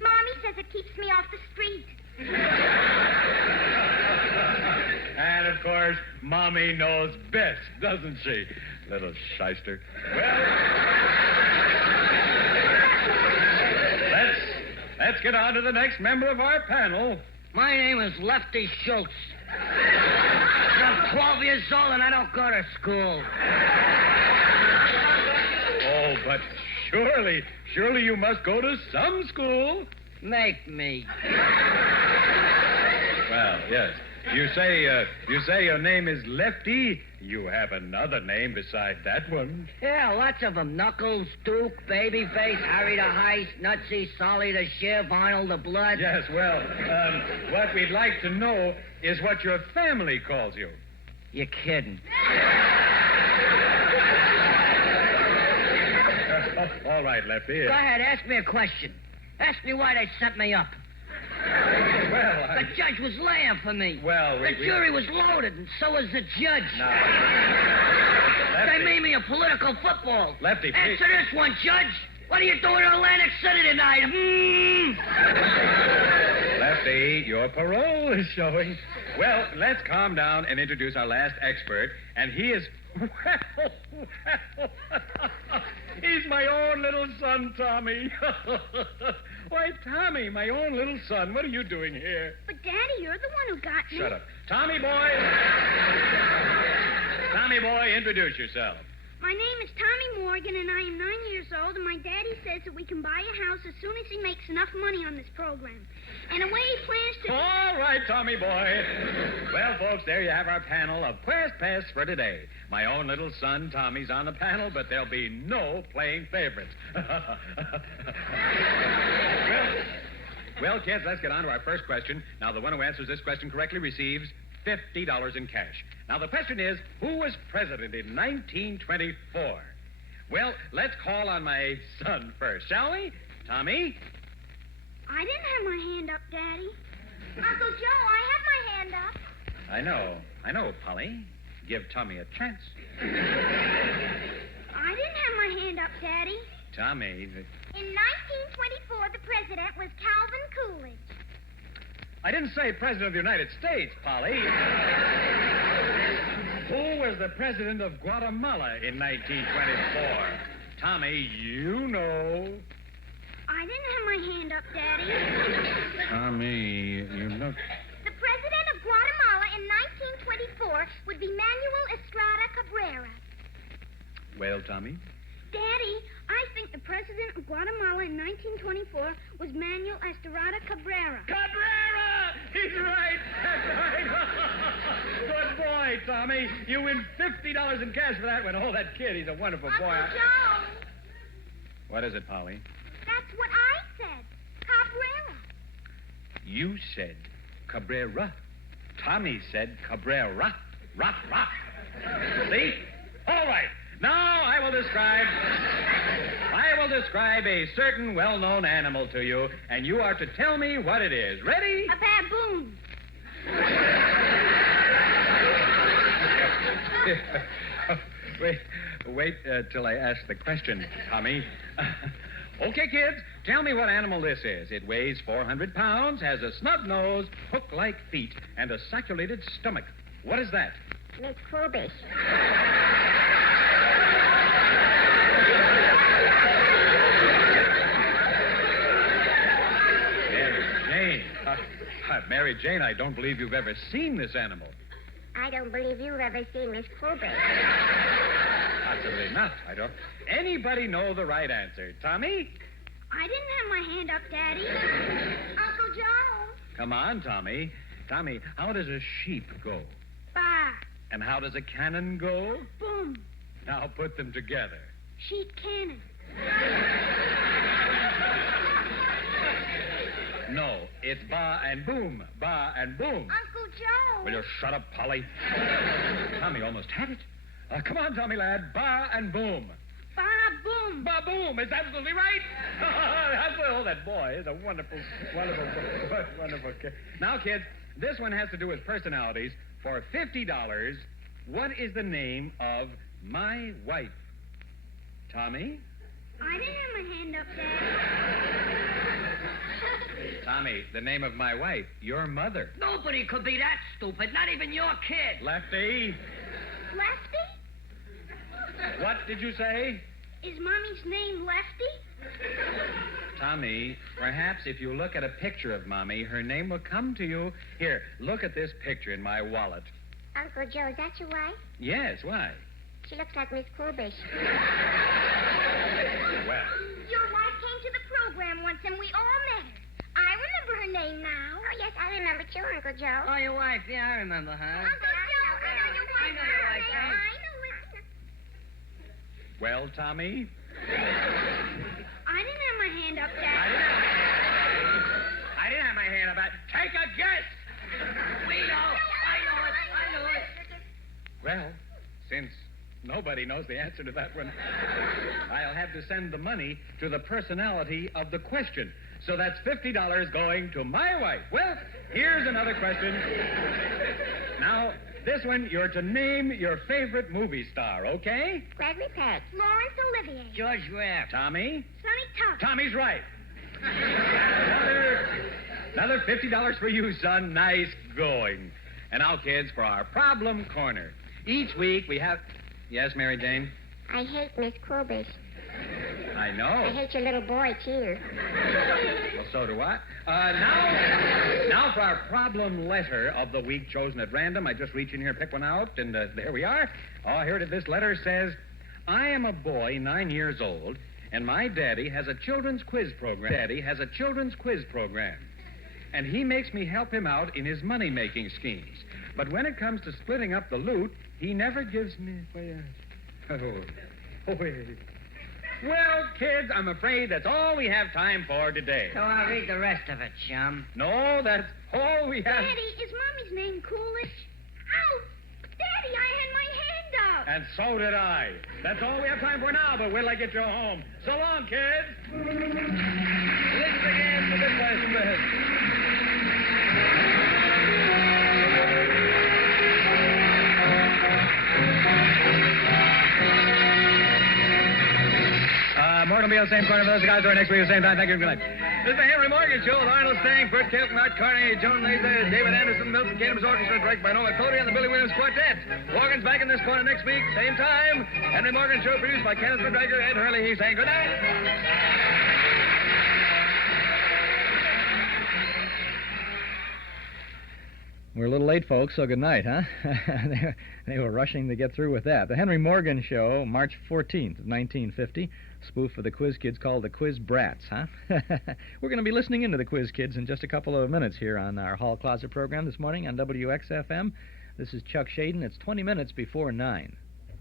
Mommy says it keeps me off the street. And, of course, Mommy knows best, doesn't she? Little shyster. Well, let's get on to the next member of our panel. My name is Lefty Schultz. I'm 12 years old and I don't go to school. Oh, but surely you must go to some school. Make me. Well, yes. You say your name is Lefty. You have another name beside that one. Yeah, lots of them. Knuckles, Duke, Babyface, Harry the Heist, Nutsy, Solly the Shiv, Arnold the Blood. Yes, well, what we'd like to know is what your family calls you. You're kidding. All right, Lefty. Go ahead, ask me a question. Ask me why they set me up. Well, The judge was laying for me. Well, the jury was loaded, and so was the judge. Lefty. They made me a political football. Lefty, please. Answer this one, Judge. What are you doing in Atlantic City tonight? Lefty, your parole is showing. Well, let's calm down and introduce our last expert, and he is... He's my own little son, Tommy. Why, Tommy, my own little son, what are you doing here? But, Daddy, you're the one who got me. Shut up. Tommy boy! Tommy boy, introduce yourself. My name is Tommy Morgan, and I am 9 years old, and my daddy says that we can buy a house as soon as he makes enough money on this program. And the way he plans to... All right, Tommy boy. Well, folks, there you have our panel of Quiz Pests for today. My own little son, Tommy's on the panel, but there'll be no playing favorites. Well, kids, let's get on to our first question. Now, the one who answers this question correctly receives $50 in cash. Now, the question is, who was president in 1924? Well, let's call on my son first, shall we? Tommy? I didn't have my hand up, Daddy. Uncle Joe, I have my hand up. I know, Polly. Give Tommy a chance. I didn't have my hand up, Daddy. Tommy... In 1924, the president was Calvin Coolidge. I didn't say President of the United States, Polly. Who was the President of Guatemala in 1924? Tommy, you know. I didn't have my hand up, Daddy. Tommy, you know. The president of Guatemala in 1924 would be Manuel Estrada Cabrera. Well, Tommy? Daddy, I think the president of Guatemala in 1924 was Manuel Estrada Cabrera. Cabrera! He's right. That's right. Good boy, Tommy. You win $50 in cash for that one. Oh, that kid, he's a wonderful boy. Uncle Joe! What is it, Polly? That's what I said. Cabrera. You said Cabrera. Tommy said Cabrera. Rock. See? All right. Now I will describe a certain well-known animal to you, and you are to tell me what it is. Ready? A baboon. Wait till I ask the question, Tommy. Okay, kids, tell me what animal this is. It weighs 400 pounds, has a snub nose, hook-like feet, and a saculated stomach. What is that? Miss Kubish. Mary Jane, I don't believe you've ever seen this animal. I don't believe you've ever seen Miss Kubish. Possibly not. I don't. Anybody know the right answer? Tommy? I didn't have my hand up, Daddy. Uncle Joe. Come on, Tommy. Tommy, how does a sheep go? Bah. And how does a cannon go? Boom. Now put them together. Sheep cannon. No, it's ba and boom. Ba and boom. Uncle Joe. Will you shut up, Polly? Tommy almost had it. Come on, Tommy lad. Ba and boom. Ba boom. Ba boom is absolutely right. Oh, that boy is a wonderful kid. Now, kids, this one has to do with personalities. For $50, what is the name of my wife? Tommy? I didn't have my hand up, Daddy. Tommy, the name of my wife, your mother. Nobody could be that stupid, not even your kid. Lefty? Lefty? What did you say? Is Mommy's name Lefty? Tommy, perhaps if you look at a picture of Mommy, her name will come to you. Here, look at this picture in my wallet. Uncle Joe, is that your wife? Yes, why? She looks like Miss Kubish. Well. Your wife came to the program once and we all met her. I remember her name now. Oh, yes, I remember too, Uncle Joe. Oh, your wife. Yeah, I remember her. Uncle Joe, I know your wife. I know your wife, I know it. Well, Tommy? I didn't have my hand up, Daddy. I didn't have my hand up. Take a guess. We know. I know it. Well, since nobody knows the answer to that one, I'll have to send the money to the personality of the question. So that's $50 going to my wife. Well, here's another question. Now, this one, you're to name your favorite movie star, okay? Gregory Peck. Lawrence Olivier. George Raft. Tommy? Sonny Tuck. Tommy's right. Another $50 for you, son. Nice going. And now, kids, for our problem corner. Each week we have... Yes, Mary Jane? I hate Miss Quilbish. I know. I hate your little boy, too. Well, so do I. Now for our problem letter of the week chosen at random. I just reach in here, pick one out, and there we are. Oh, here it is. This letter says, I am a boy 9 years old, and my daddy has a children's quiz program. And he makes me help him out in his money-making schemes. But when it comes to splitting up the loot, he never gives me... Well, kids, I'm afraid that's all we have time for today. So I'll read the rest of it, chum. No, that's all we have. Daddy, is Mommy's name Coolish? Ow! Daddy, I had my hand up. And so did I. That's all we have time for now, but wait till I get you home. So long, kids. Listen again to the Quiz Pests. Morgan will be on the same corner for those guys who are next week at the same time. Thank you and good night. This is the Henry Morgan Show with Arnold Stangford, Kip, Matt Carney, Joan Laser, David Anderson, Milton Kingdom's Orchestra, directed by Noah Cody and the Billy Williams Quartet. Morgan's back in this corner next week, same time. Henry Morgan Show produced by Kenneth McGregor, Ed Hurley. He's saying good night. We're a little late, folks, so good night, huh? They were rushing to get through with that. The Henry Morgan Show, March 14th of 1950. Spoof for the Quiz Kids called the Quiz Brats, huh? We're going to be listening into the Quiz Kids in just a couple of minutes here on our Hall Closet program this morning on WXFM. This is Chuck Shaden. It's 20 minutes before 9.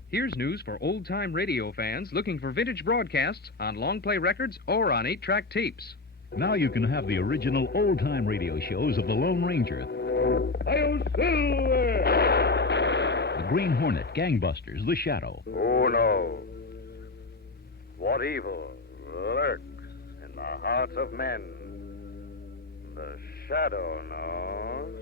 Here's news for old-time radio fans looking for vintage broadcasts on long-play records or on 8-track tapes. Now you can have the original old-time radio shows of the Lone Ranger, the Green Hornet, Gangbusters, The Shadow. Oh, no. What evil lurks in the hearts of men? The Shadow knows.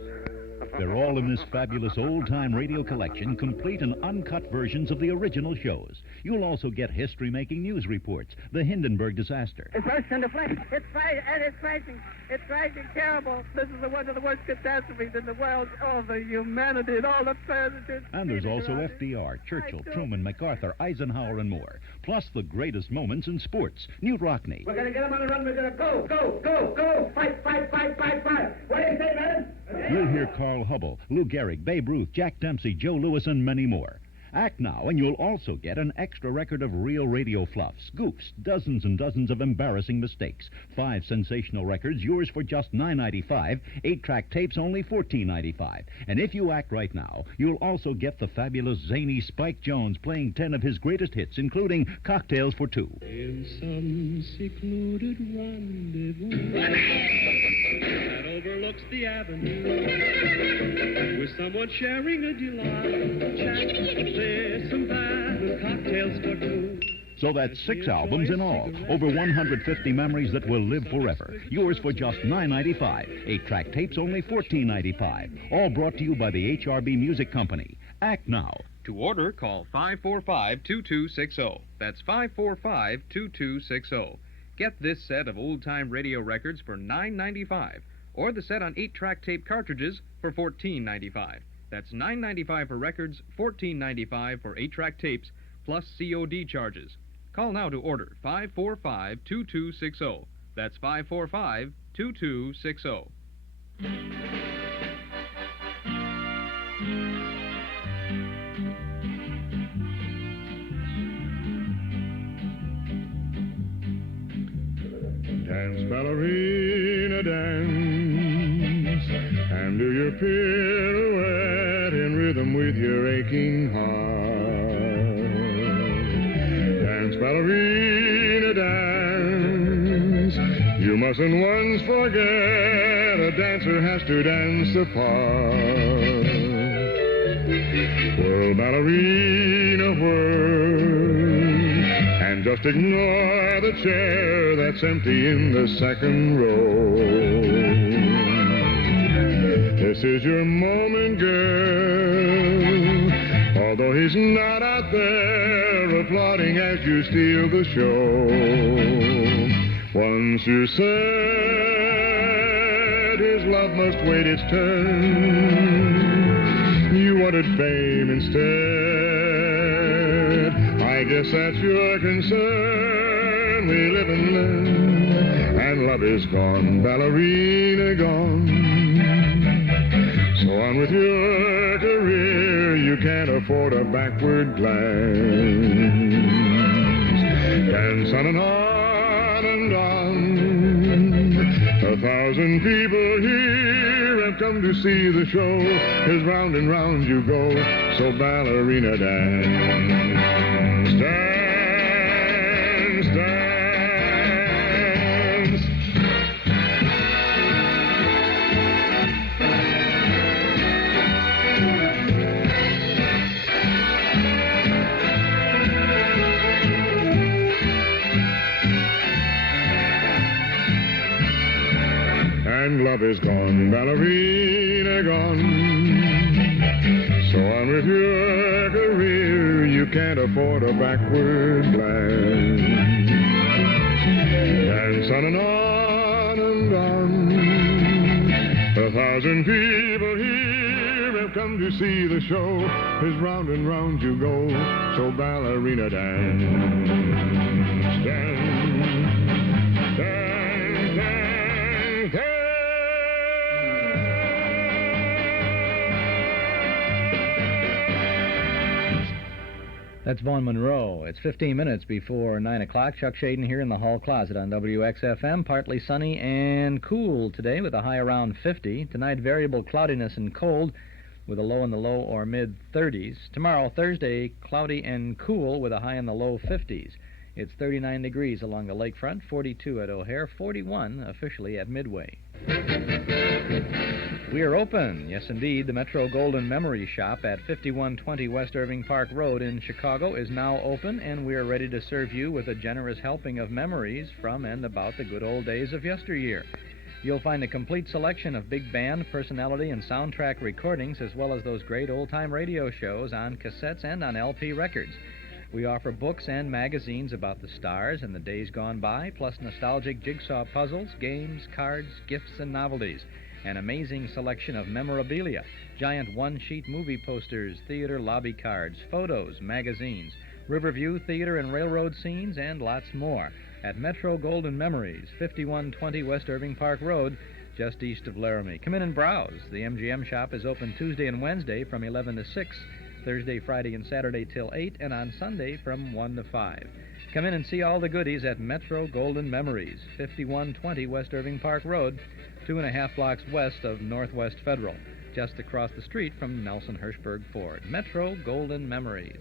They're all in this fabulous old-time radio collection, complete and uncut versions of the original shows. You'll also get history-making news reports, the Hindenburg disaster. It burst into flames. It's crashing. It's crashing terrible. This is one of the worst catastrophes in the world. All the humanity and all the presidents. And there's also FDR, Churchill, Truman, MacArthur, Eisenhower, and more. Plus the greatest moments in sports. Newt Rockney. We're going to get them on the run. We're going to go. Fight. What do you say, man? You'll hear Carl Hubble, Lou Gehrig, Babe Ruth, Jack Dempsey, Joe Louis, and many more. Act now, and you'll also get an extra record of real radio fluffs, goofs, dozens and dozens of embarrassing mistakes. 5 sensational records, yours for just $9.95. 8-track tapes, only $14.95. And if you act right now, you'll also get the fabulous zany Spike Jones playing 10 of his greatest hits, including Cocktails for Two. In some secluded rendezvous that overlooks the avenue, with someone sharing a delightful chat, there's some bad cocktails for two. So that's 6 albums in all. Over 150 memories that will live forever. Yours for just $9.95. 8-track tapes, only $14.95. All brought to you by the HRB Music Company. Act now. To order, call 545-2260. That's 545-2260. Get this set of old-time radio records for $9.95, or the set on 8-track tape cartridges for $14.95. That's $9.95 for records, $14.95 for 8-track tapes, plus COD charges. Call now to order 545-2260. That's 545-2260. Dance, ballerina, dance, and do your pirouette in rhythm with your aching heart. Dance, ballerina, dance, you mustn't once forget a dancer has to dance the part. Whirl, ballerina, whirl, and Just ignore the chair that's empty in the second row. This is your moment, girl. Although he's not out there applauding as you steal the show. Once you said his love must wait its turn, you wanted fame instead. I guess that's your concern. We live and learn, and love is gone, ballerina gone. So on with your career, you can't afford a backward glance. Dance on and on and on. 1,000 people here have come to see the show. As round and round you go, so ballerina dance. Dance, dance. And love is gone, ballerina gone. So on with your career, you can't afford a backward glance. Dance on and on and on. 1,000 people here have come to see the show. As round and round you go, so ballerina dance. Dance, dance, dance, dance. That's Vaughn Monroe. It's 15 minutes before 9 o'clock. Chuck Shaden here in the hall closet on WXFM. Partly sunny and cool today with a high around 50. Tonight, variable cloudiness and cold with a low in the low or mid-30s. Tomorrow, Thursday, cloudy and cool with a high in the low 50s. It's 39 degrees along the lakefront, 42 at O'Hare, 41 officially at Midway. We are open. Yes, indeed. The Metro Golden Memory Shop at 5120 West Irving Park Road in Chicago is now open, and we are ready to serve you with a generous helping of memories from and about the good old days of yesteryear. You'll find a complete selection of big band, personality, and soundtrack recordings, as well as those great old-time radio shows on cassettes and on LP records. We offer books and magazines about the stars and the days gone by, plus nostalgic jigsaw puzzles, games, cards, gifts, and novelties. An amazing selection of memorabilia, giant one-sheet movie posters, theater lobby cards, photos, magazines, Riverview, theater and railroad scenes, and lots more at Metro Golden Memories, 5120 West Irving Park Road, just east of Laramie. Come in and browse. The MGM shop is open Tuesday and Wednesday from 11 to 6, Thursday, Friday, and Saturday till 8, and on Sunday from 1 to 5. Come in and see all the goodies at Metro Golden Memories, 5120 West Irving Park Road, 2.5 blocks west of Northwest Federal, just across the street from Nelson Hirschberg Ford. Metro Golden Memories.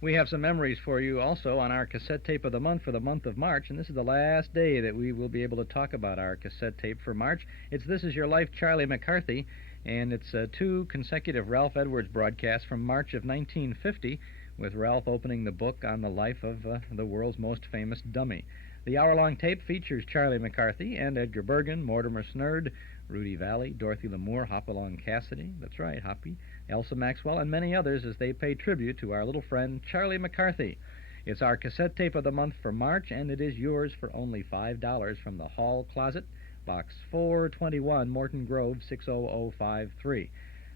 We have some memories for you also on our cassette tape of the month for the month of March, and this is the last day that we will be able to talk about our cassette tape for March. It's This Is Your Life, Charlie McCarthy, and it's 2 consecutive Ralph Edwards broadcasts from March of 1950, with Ralph opening the book on the life of the world's most famous dummy. The hour-long tape features Charlie McCarthy and Edgar Bergen, Mortimer Snerd, Rudy Valley, Dorothy Lamour, Hopalong Cassidy, that's right, Hoppy, Elsa Maxwell, and many others as they pay tribute to our little friend Charlie McCarthy. It's our cassette tape of the month for March, and it is yours for only $5 from the Hall Closet, Box 421, Morton Grove, 60053.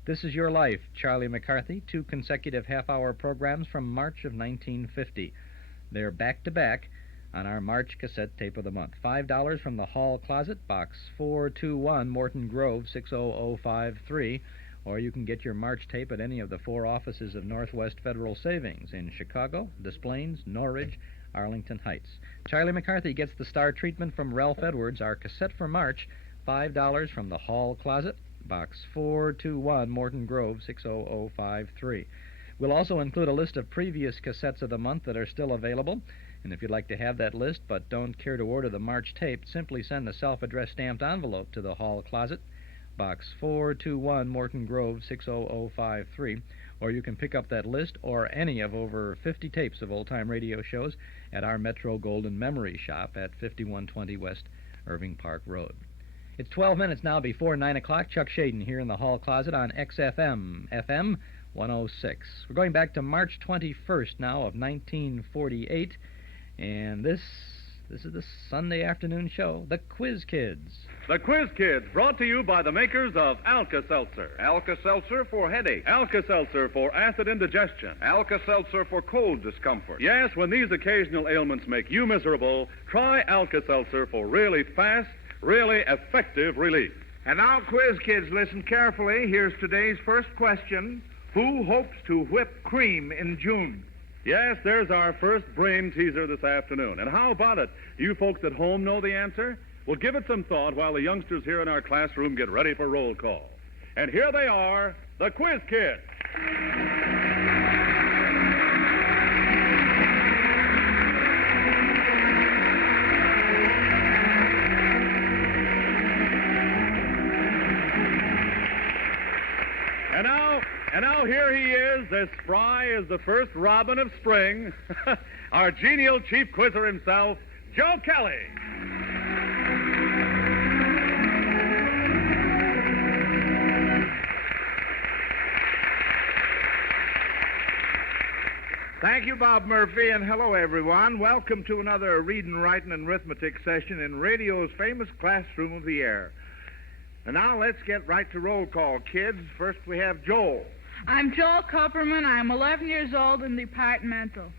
This Is Your Life, Charlie McCarthy, 2 consecutive half-hour programs from March of 1950. They're back-to-back on our March cassette tape of the month. $5 from the Hall Closet, Box 421, Morton Grove, 60053, or you can get your March tape at any of the 4 offices of Northwest Federal Savings in Chicago, Des Plaines, Norridge, Arlington Heights. Charlie McCarthy gets the star treatment from Ralph Edwards, our cassette for March, $5 from the Hall Closet, Box 421, Morton Grove, 60053. We'll also include a list of previous cassettes of the month that are still available. And if you'd like to have that list but don't care to order the March tape, simply send a self-addressed stamped envelope to the Hall Closet, Box 421, Morton Grove, 60053. or you can pick up that list or any of over 50 tapes of old-time radio shows at our Metro Golden Memory Shop at 5120 West Irving Park Road. It's 12 minutes now before 9 o'clock. Chuck Shaden here in the hall closet on XFM, FM 106. We're going back to March 21st now of 1948, and this is the Sunday afternoon show, The Quiz Kids. The Quiz Kids, brought to you by the makers of Alka-Seltzer. Alka-Seltzer for headache. Alka-Seltzer for acid indigestion. Alka-Seltzer for cold discomfort. Yes, when these occasional ailments make you miserable, try Alka-Seltzer for really fast, really effective relief. And now, Quiz Kids, listen carefully. Here's today's first question. Who hopes to whip cream in June? Yes, there's our first brain teaser this afternoon. And how about it? You folks at home know the answer? Well, give it some thought while the youngsters here in our classroom get ready for roll call. And here they are, the Quiz Kids. And now here he is, as spry as the first robin of spring, our genial chief quizzer himself, Joe Kelly. Thank you, Bob Murphy, and hello, everyone. Welcome to another reading, writing, and arithmetic session in radio's famous classroom of the air. And now let's get right to roll call, kids. First we have Joel. I'm Joel Kupperman. I'm 11 years old and departmental.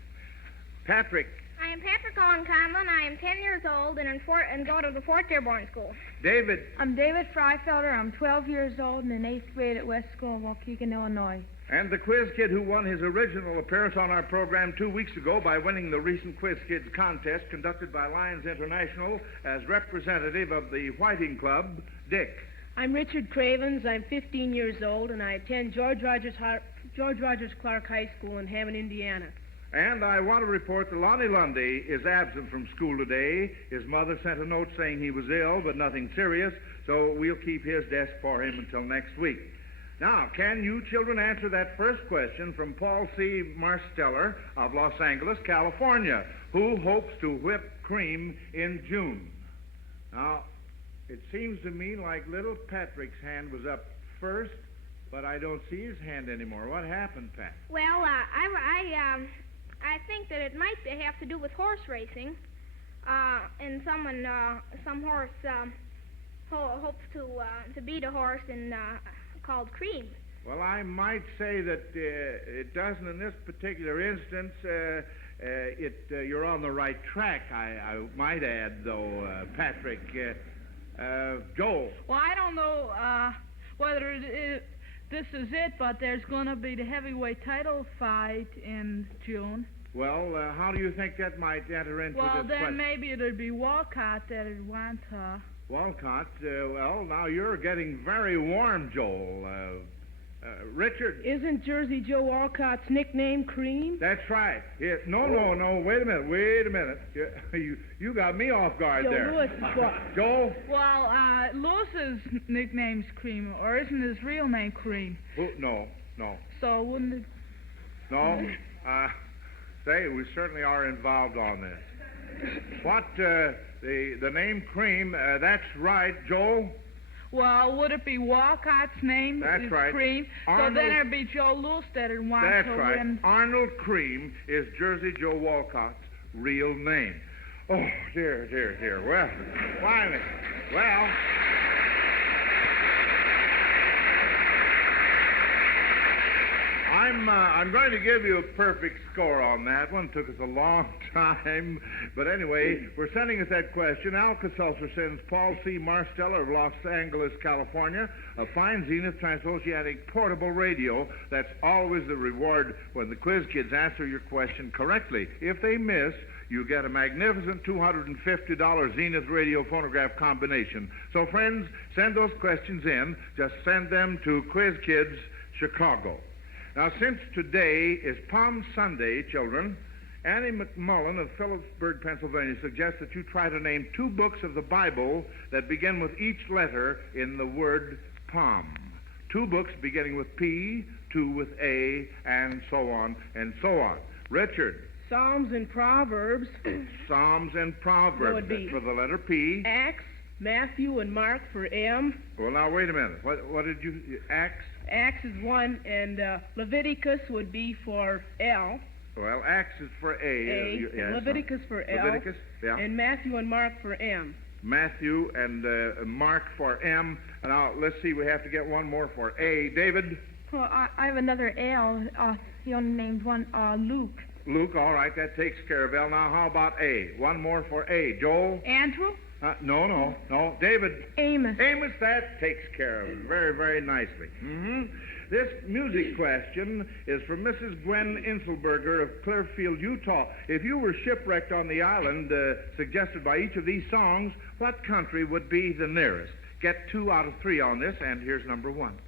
Patrick. I am Patrick Owen Conlon. I am 10 years old and go to the Fort Dearborn School. David. I'm David Freifelder. I'm 12 years old and in 8th grade at West School in Waukegan, Illinois. And the Quiz Kid who won his original appearance on our program 2 weeks ago by winning the recent Quiz Kids contest conducted by Lions International as representative of the Whiting Club, Dick. I'm Richard Kravens. I'm 15 years old, and I attend George Rogers Clark High School in Hammond, Indiana. And I want to report that Lonnie Lundy is absent from school today. His mother sent a note saying he was ill, but nothing serious, so we'll keep his desk for him until next week. Now, can you children answer that first question from Paul C. Marsteller of Los Angeles, California, who hopes to whip cream in June? Now, it seems to me like little Patrick's hand was up first, but I don't see his hand anymore. What happened, Pat? Well, I think that it might have to do with horse racing, and some horse hopes to beat a horse called Cream. Well, I might say that it doesn't in this particular instance. You're on the right track. I might add, though, Patrick. Joel. Well, I don't know whether this is it, but there's going to be the heavyweight title fight in June. Well, how do you think that might enter into this question? Well, then maybe it'll be Walcott that would want her. Walcott? Well, now you're getting very warm, Joel. Richard. Isn't Jersey Joe Walcott's nickname Cream? That's right. No. Wait a minute. You got me off guard there. Lewis is what? Joel? Well, Lewis's nickname's Cream, or isn't his real name Cream? No. So wouldn't it? No. Say, we certainly are involved on this. What, the name Cream, that's right, Joel? Well, would it be Walcott's name? That's right. Cream. Arnold, so then it'd be Joe Lewis that'd want that's to right. win. Arnold Cream is Jersey Joe Walcott's real name. Oh, dear. Well, finally. Well, I'm going to give you a perfect score on that one. Took us a long time. But anyway, for sending us that question, Alka-Seltzer sends Paul C. Marsteller of Los Angeles, California, a fine Zenith transoceanic portable radio. That's always the reward when the quiz kids answer your question correctly. If they miss, you get a magnificent $250 Zenith radio phonograph combination. So, friends, send those questions in. Just send them to Quiz Kids, Chicago. Now, since today is Palm Sunday, children, Annie McMullen of Phillipsburg, Pennsylvania, suggests that you try to name 2 books of the Bible that begin with each letter in the word palm. 2 books beginning with P, two with A, and so on and so on. Richard. Psalms and Proverbs. Psalms and Proverbs. That would be for the letter P. Acts, Matthew, and Mark for M. Well, now, wait a minute. What did you... Acts? Acts is one, and Leviticus would be for L. Well, Acts is for A. Yes, Leviticus for L. Leviticus, yeah. And Matthew and Mark for M. Matthew and Mark for M. Now, let's see, we have to get one more for A. David? Well, I have another L. He only named one, Luke. Luke, all right, that takes care of L. Now, how about A? One more for A. Joel? Andrew? No. David? Amos. Amos, that takes care of it very, very nicely. Mm-hmm. This music question is from Mrs. Gwen Inselberger of Clearfield, Utah. If you were shipwrecked on the island suggested by each of these songs, what country would be the nearest? Get 2 out of 3 on this, and here's number 1.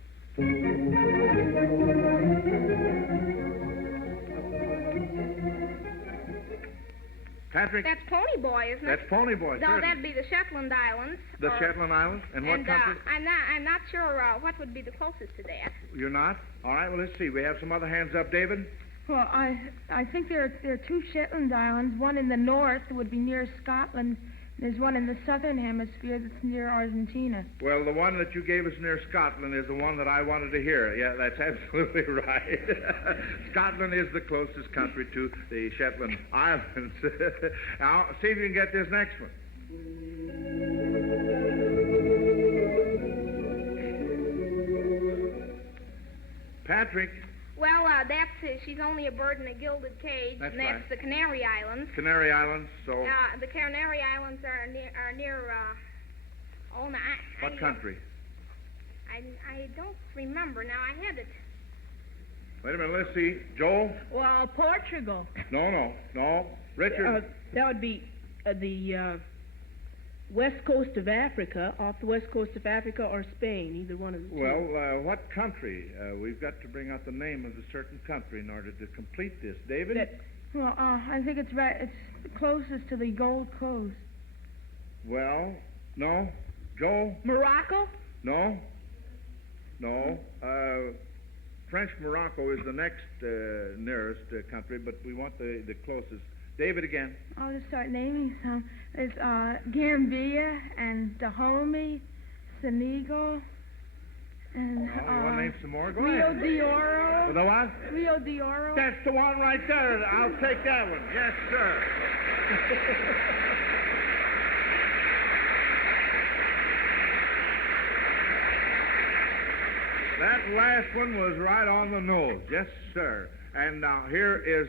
Patrick? That's Pony Boy, isn't it? That's Pony Boy, No, certainly. that'd be the Shetland Islands. The Shetland Islands? And what country? I'm not sure what would be the closest to that. You're not? All right, well, let's see. We have some other hands up. David? Well, I think there are 2 Shetland Islands. One in the north would be near Scotland. There's one in the southern hemisphere that's near Argentina. Well, the one that you gave us near Scotland is the one that I wanted to hear. Yeah, that's absolutely right. Scotland is the closest country to the Shetland Islands. Now, see if you can get this next one. Patrick. Well, she's only a bird in a gilded cage, That's and that's right. the Canary Islands. Canary Islands, so... The Canary Islands are near What country? I don't remember. Now, I had it. Wait a minute, let's see. Joel? Well, Portugal. No. Richard? That would be the west coast of Africa, off the west coast of Africa, or Spain, either one of the two. Well, what country? We've got to bring out the name of a certain country in order to complete this. David? I think it's right. It's the closest to the Gold Coast. Well, no. Joel? Morocco? No. French Morocco is the next nearest country, but we want the closest. David again. I'll just start naming some. There's Gambia and Dahomey, Senegal, and You want to name some more? Go Rio ahead. de Oro. The what? Rio de Oro. That's the one right there. I'll take that one. Yes, sir. That last one was right on the nose. Yes, sir. And now here is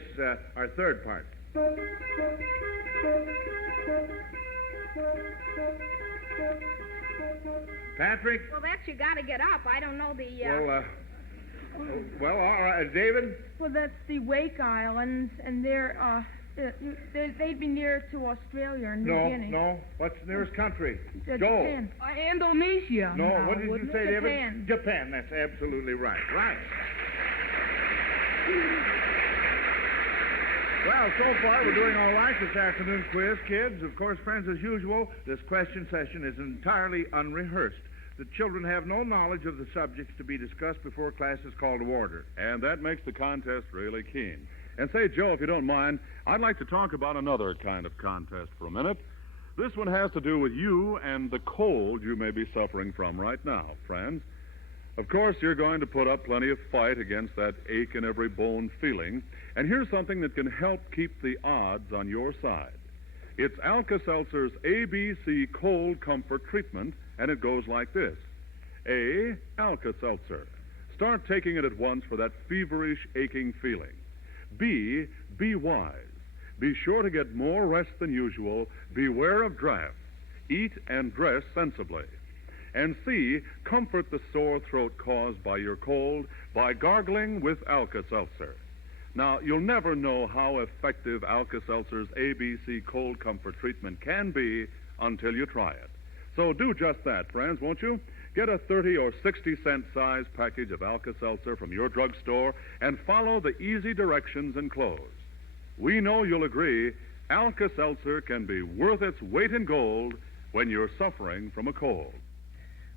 our third part. Patrick? Well, that you got to get up. I don't know the... Well, all right. David? Well, that's the Wake Islands, and they'd be near to Australia and New Guinea. No. What's the nearest country? Joel? Japan. Indonesia. No, what did you say, Japan. David? Japan. That's absolutely right. Right. Well, so far we're doing all right this afternoon quiz, kids. Of course, friends, as usual, this question session is entirely unrehearsed. The children have no knowledge of the subjects to be discussed before class is called to order. And that makes the contest really keen. And say, Joe, if you don't mind, I'd like to talk about another kind of contest for a minute. This one has to do with you and the cold you may be suffering from right now, friends. Of course, you're going to put up plenty of fight against that ache in every bone feeling. And here's something that can help keep the odds on your side. It's Alka-Seltzer's ABC Cold Comfort Treatment, and it goes like this. A, Alka-Seltzer. Start taking it at once for that feverish, aching feeling. B, be wise. Be sure to get more rest than usual. Beware of drafts. Eat and dress sensibly. And C, comfort the sore throat caused by your cold by gargling with Alka-Seltzer. Now, you'll never know how effective Alka-Seltzer's ABC Cold Comfort Treatment can be until you try it. So do just that, friends, won't you? Get a 30 or 60-cent size package of Alka-Seltzer from your drugstore and follow the easy directions enclosed. We know you'll agree Alka-Seltzer can be worth its weight in gold when you're suffering from a cold.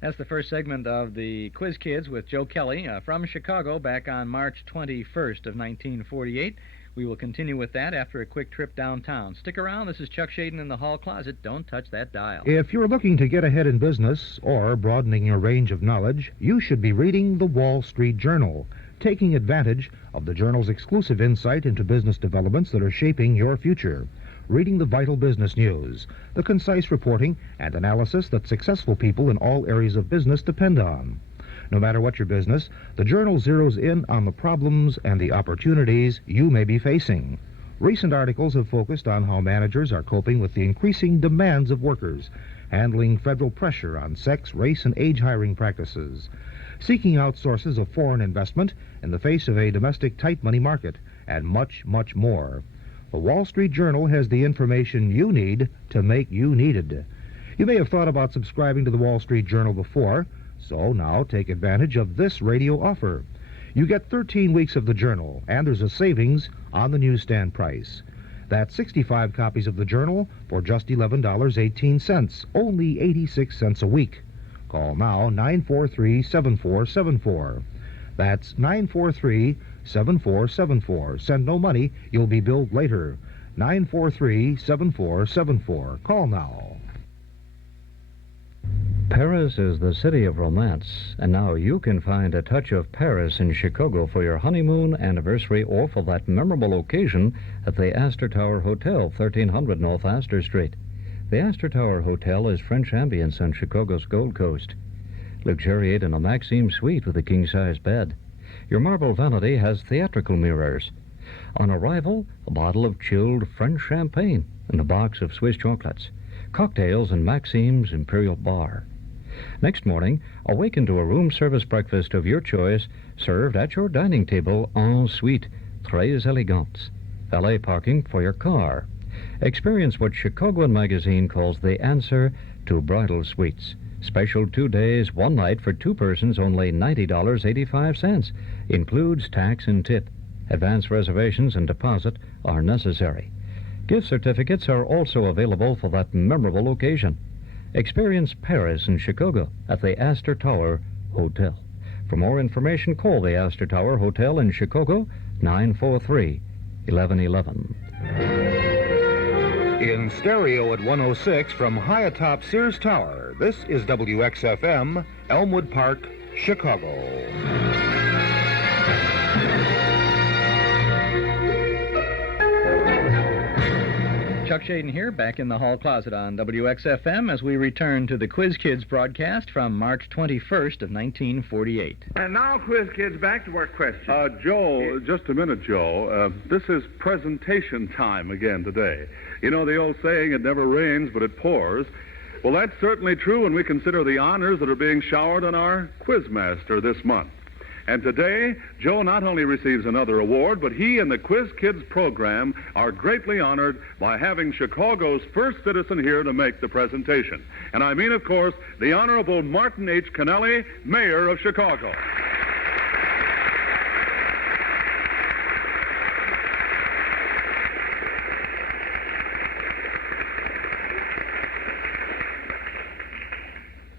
That's the first segment of the Quiz Kids with Joe Kelly from Chicago back on March 21st of 1948. We will continue with that after a quick trip downtown. Stick around. This is Chuck Shaden in the hall closet. Don't touch that dial. If you're looking to get ahead in business or broadening your range of knowledge, you should be reading the Wall Street Journal, taking advantage of the journal's exclusive insight into business developments that are shaping your future. Reading the vital business news, the concise reporting and analysis that successful people in all areas of business depend on. No matter what your business, the Journal zeroes in on the problems and the opportunities you may be facing. Recent articles have focused on how managers are coping with the increasing demands of workers, handling federal pressure on sex, race, and age hiring practices, seeking out sources of foreign investment in the face of a domestic tight money market, and much, much more. The Wall Street Journal has the information you need to make you needed. You may have thought about subscribing to the Wall Street Journal before, so now take advantage of this radio offer. You get 13 weeks of the Journal, and there's a savings on the newsstand price. That's 65 copies of the Journal for just $11.18, only 86 cents a week. Call now 943-7474. That's 943-7474. Send no money. You'll be billed later. 943-7474. Call now. Paris is the city of romance, and now you can find a touch of Paris in Chicago for your honeymoon, anniversary, or for that memorable occasion at the Astor Tower Hotel, 1300 North Astor Street. The Astor Tower Hotel is French ambience on Chicago's Gold Coast. Luxuriate in a Maxime suite with a king-size bed. Your marble vanity has theatrical mirrors. On arrival, a bottle of chilled French champagne and a box of Swiss chocolates. Cocktails in Maxime's Imperial Bar. Next morning, awaken to a room service breakfast of your choice, served at your dining table en suite, très élégante. Valet parking for your car. Experience what Chicagoan Magazine calls the answer to bridal suites. Special 2 days, 1 night for 2 persons, only $90.85. Includes tax and tip. Advance reservations and deposit are necessary. Gift certificates are also available for that memorable occasion. Experience Paris in Chicago at the Astor Tower Hotel. For more information, call the Astor Tower Hotel in Chicago, 943-1111. In stereo at 106 from high atop Sears Tower, this is WXFM, Elmwood Park, Chicago. Chuck Shaden here, back in the hall closet on WXFM as we return to the Quiz Kids broadcast from March 21st of 1948. And now, Quiz Kids, back to our question. Joe, just a minute, Joe. This is presentation time again today. You know the old saying, it never rains, but it pours. Well, that's certainly true when we consider the honors that are being showered on our Quizmaster this month. And today, Joe not only receives another award, but he and the Quiz Kids program are greatly honored by having Chicago's first citizen here to make the presentation. And I mean, of course, the Honorable Martin H. Kennelly, Mayor of Chicago.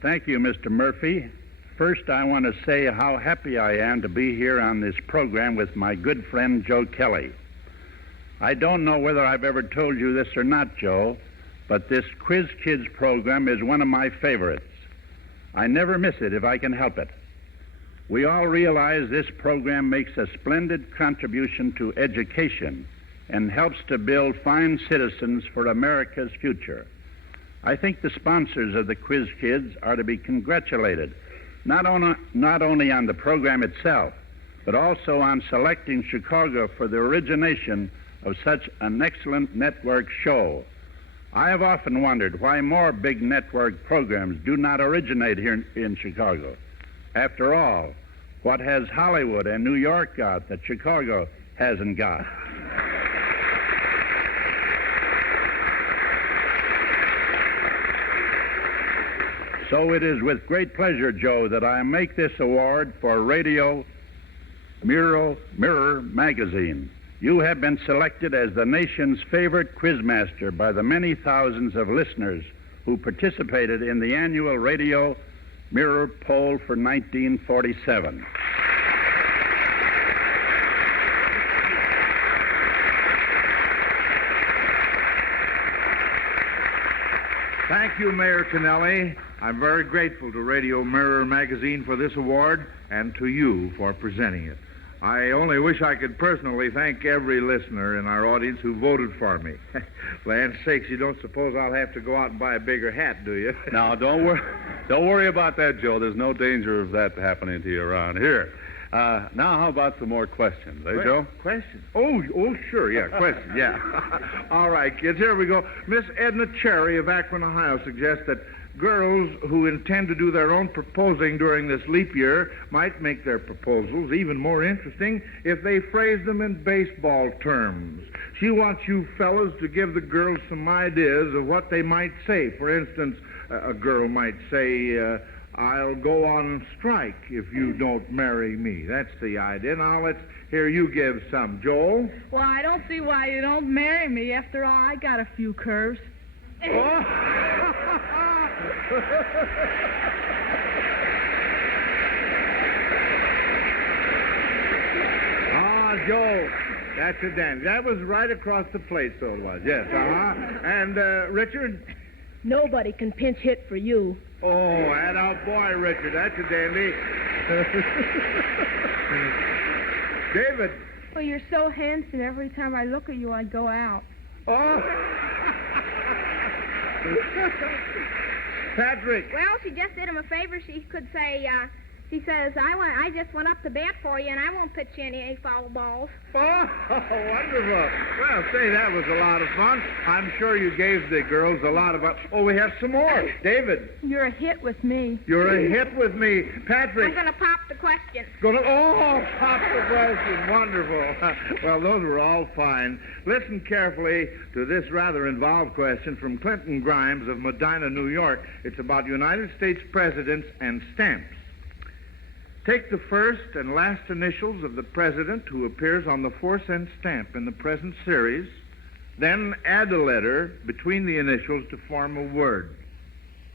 Thank you, Mr. Murphy. First, I want to say how happy I am to be here on this program with my good friend Joe Kelly. I don't know whether I've ever told you this or not, Joe, but this Quiz Kids program is one of my favorites. I never miss it if I can help it. We all realize this program makes a splendid contribution to education and helps to build fine citizens for America's future. I think the sponsors of the Quiz Kids are to be congratulated, not only on the program itself, but also on selecting Chicago for the origination of such an excellent network show. I have often wondered why more big network programs do not originate here in Chicago. After all, what has Hollywood and New York got that Chicago hasn't got? So it is with great pleasure, Joe, that I make this award for Radio Mirror Magazine. You have been selected as the nation's favorite quizmaster by the many thousands of listeners who participated in the annual Radio Mirror poll for 1947. Thank you, Mayor Kennelly. I'm very grateful to Radio Mirror Magazine for this award and to you for presenting it. I only wish I could personally thank every listener in our audience who voted for me. Land sakes, you don't suppose I'll have to go out and buy a bigger hat, do you? Now, don't worry about that, Joe. There's no danger of that happening to you around here. Now, how about some more questions, Joe? Questions? Oh, sure, yeah, questions, yeah. All right, kids, here we go. Miss Edna Cherry of Akron, Ohio suggests that girls who intend to do their own proposing during this leap year might make their proposals even more interesting if they phrase them in baseball terms. She wants you fellas to give the girls some ideas of what they might say. For instance, a girl might say, I'll go on strike if you don't marry me. That's the idea. Now let's hear you give some. Joel? Well, I don't see why you don't marry me. After all, I got a few curves. Oh. Joe, that's a dandy. That was right across the plate, so it was. Yes, And, Richard? Nobody can pinch hit for you. Oh, that out boy, Richard. That's a dandy. David? Oh, you're so handsome. Every time I look at you, I go out. Oh. Patrick? Well, she just did him a favor. She could say, she says, I just went up to bat for you, and I won't pitch you any foul balls. Oh, wonderful. Well, say, that was a lot of fun. I'm sure you gave the girls a lot of... Oh, we have some more. David? You're a hit with me. You're a hit with me. Patrick? I'm going to pop the question. Pop the question. Wonderful. Well, those were all fine. Listen carefully to this rather involved question from Clinton Grimes of Medina, New York. It's about United States presidents and stamps. Take the first and last initials of the president who appears on the 4-cent stamp in the present series, then add a letter between the initials to form a word.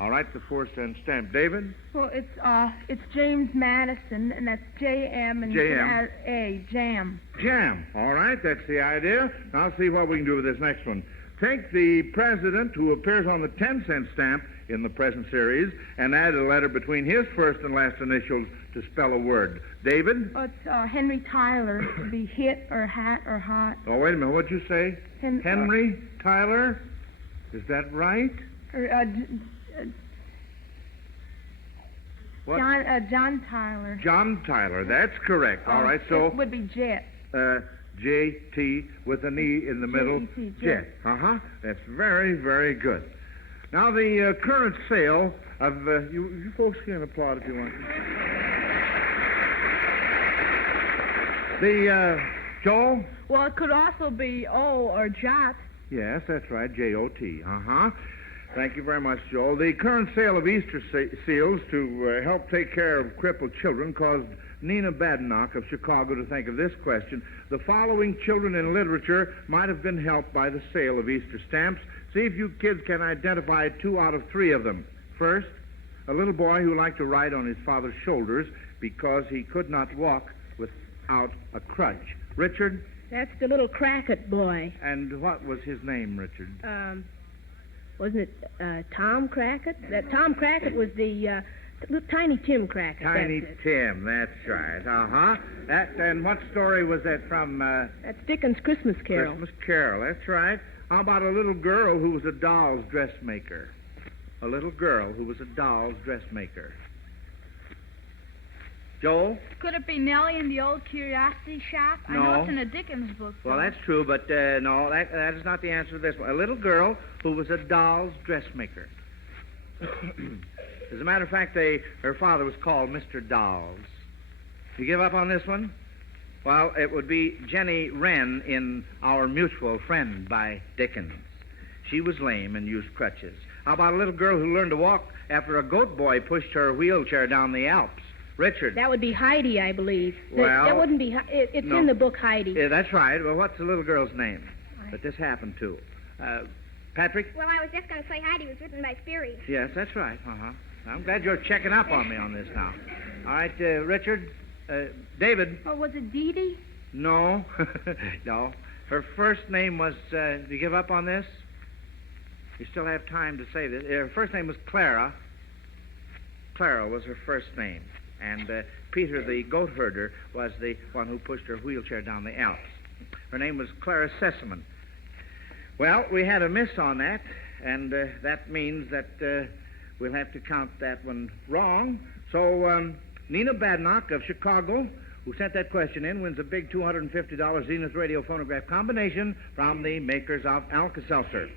All right, the 4-cent stamp. David? Well, it's James Madison, and that's J-M and J-M. A, jam. Jam. All right, that's the idea. Now see what we can do with this next one. Take the president who appears on the 10-cent stamp in the present series and add a letter between his first and last initials to spell a word. David? Oh, it's Henry Tyler. It could be hit or hat or hot. Oh, wait a minute. What'd you say? Henry Tyler? Is that right? What? John Tyler. John Tyler. That's correct. All right, so... It would be Jet. J-T with an E in the middle. J-E-T, Jet. That's very, very good. Now, the current sale of... you folks can applaud if you want. Joel? Well, it could also be O or Jot. Yes, that's right, J-O-T. Thank you very much, Joel. The current sale of Easter seals to help take care of crippled children caused Nina Badenoch of Chicago to think of this question. The following children in literature might have been helped by the sale of Easter stamps. See if you kids can identify 2 out of 3 of them. First, a little boy who liked to ride on his father's shoulders because he could not walk without a crutch. Richard? That's the little Crackett boy. And what was his name, Richard? Wasn't it Tom Crackett? That Tom Crackett was the Tiny Tim Crackett. Tiny Tim, that's right. And what story was that from? That's Dickens' Christmas Carol. Christmas Carol, that's right. How about a little girl who was a doll's dressmaker? A little girl who was a doll's dressmaker. Joel? Could it be Nellie in the Old Curiosity Shop? No. I know it's in a Dickens book. Well, that's true, but no, that is not the answer to this one. A little girl who was a doll's dressmaker. As a matter of fact, her father was called Mr. Dolls. You give up on this one? Well, it would be Jenny Wren in Our Mutual Friend by Dickens. She was lame and used crutches. How about a little girl who learned to walk after a goat boy pushed her wheelchair down the Alps? Richard. That would be Heidi, I believe. Well, that wouldn't be... It's no. in the book Heidi. Yeah, that's right. Well, what's the little girl's name that this happened to? Patrick? Well, I was just going to say Heidi was written by Speary. Yes, that's right. Uh-huh. I'm glad you're checking up on me on this now. All right, Richard. David. Oh, was it Dee Dee? No. No. Her first name was, do you give up on this? You still have time to say this. Her first name was Clara. Clara was her first name. And Peter, the goat herder, was the one who pushed her wheelchair down the Alps. Her name was Clara Sessamon. Well, we had a miss on that, and that means that we'll have to count that one wrong. So Nina Badnock of Chicago, who sent that question in, wins a big $250 Zenith Radio phonograph combination from the makers of Alka-Seltzer.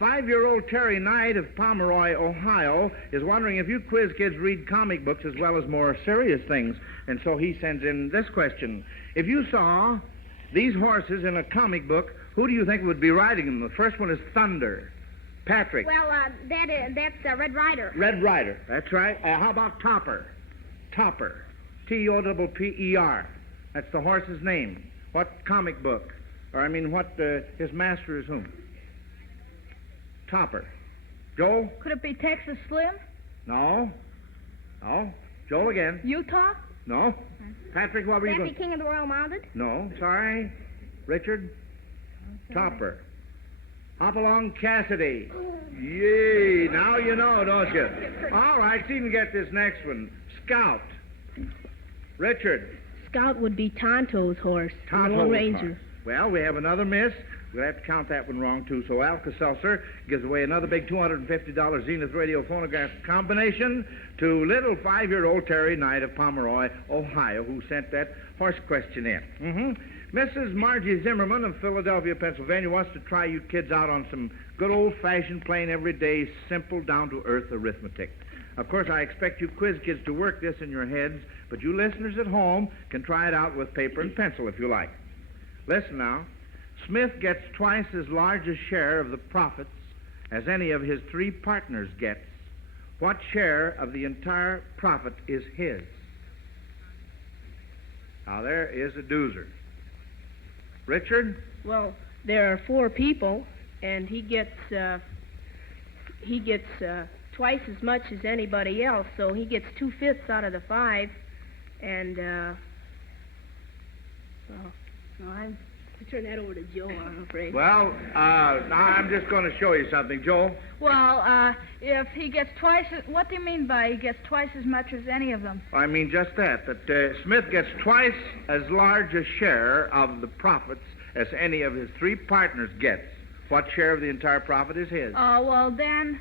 5-year-old Terry Knight of Pomeroy, Ohio, is wondering if you quiz kids read comic books as well as more serious things. And so he sends in this question. If you saw these horses in a comic book, who do you think would be riding them? The first one is Thunder. Patrick. Well, that's Red Rider. Red Rider. That's right. How about Topper? Topper. Topper. That's the horse's name. What comic book? Or, what, his master is whom? Topper. Joe? Could it be Texas Slim? No. No. Joe again. Utah? No. Patrick, what were you That'd going be King of the Royal Mounted? No. Sorry. Richard? Topper. Hopalong Cassidy. Yay. Now you know, don't you? All right, see if you can get this next one. Scout. Richard. Scout would be Tonto's horse. Tonto's the Lone Ranger. horse. Well, we have another miss. We'll have to count that one wrong, too. So Alka-Seltzer gives away another big $250 Zenith Radio phonograph combination to little 5-year-old Terry Knight of Pomeroy, Ohio, who sent that horse question in. Mrs. Margie Zimmerman of Philadelphia, Pennsylvania, wants to try you kids out on some good old-fashioned, plain, everyday, simple, down-to-earth arithmetic. Of course, I expect you quiz kids to work this in your heads, but you listeners at home can try it out with paper and pencil if you like. Listen now. Smith gets twice as large a share of the profits as any of his 3 partners gets. What share of the entire profit is his? Now, there is a doozer. Richard? Well, there are 4 people, and he gets twice as much as anybody else, so he gets 2/5 out of the 5, and I turn that over to Joe, I'm afraid. Well, now I'm just going to show you something. Joe? Well, if he gets twice, what do you mean by he gets twice as much as any of them? I mean just that Smith gets twice as large a share of the profits as any of his 3 partners gets. What share of the entire profit is his? Well, then,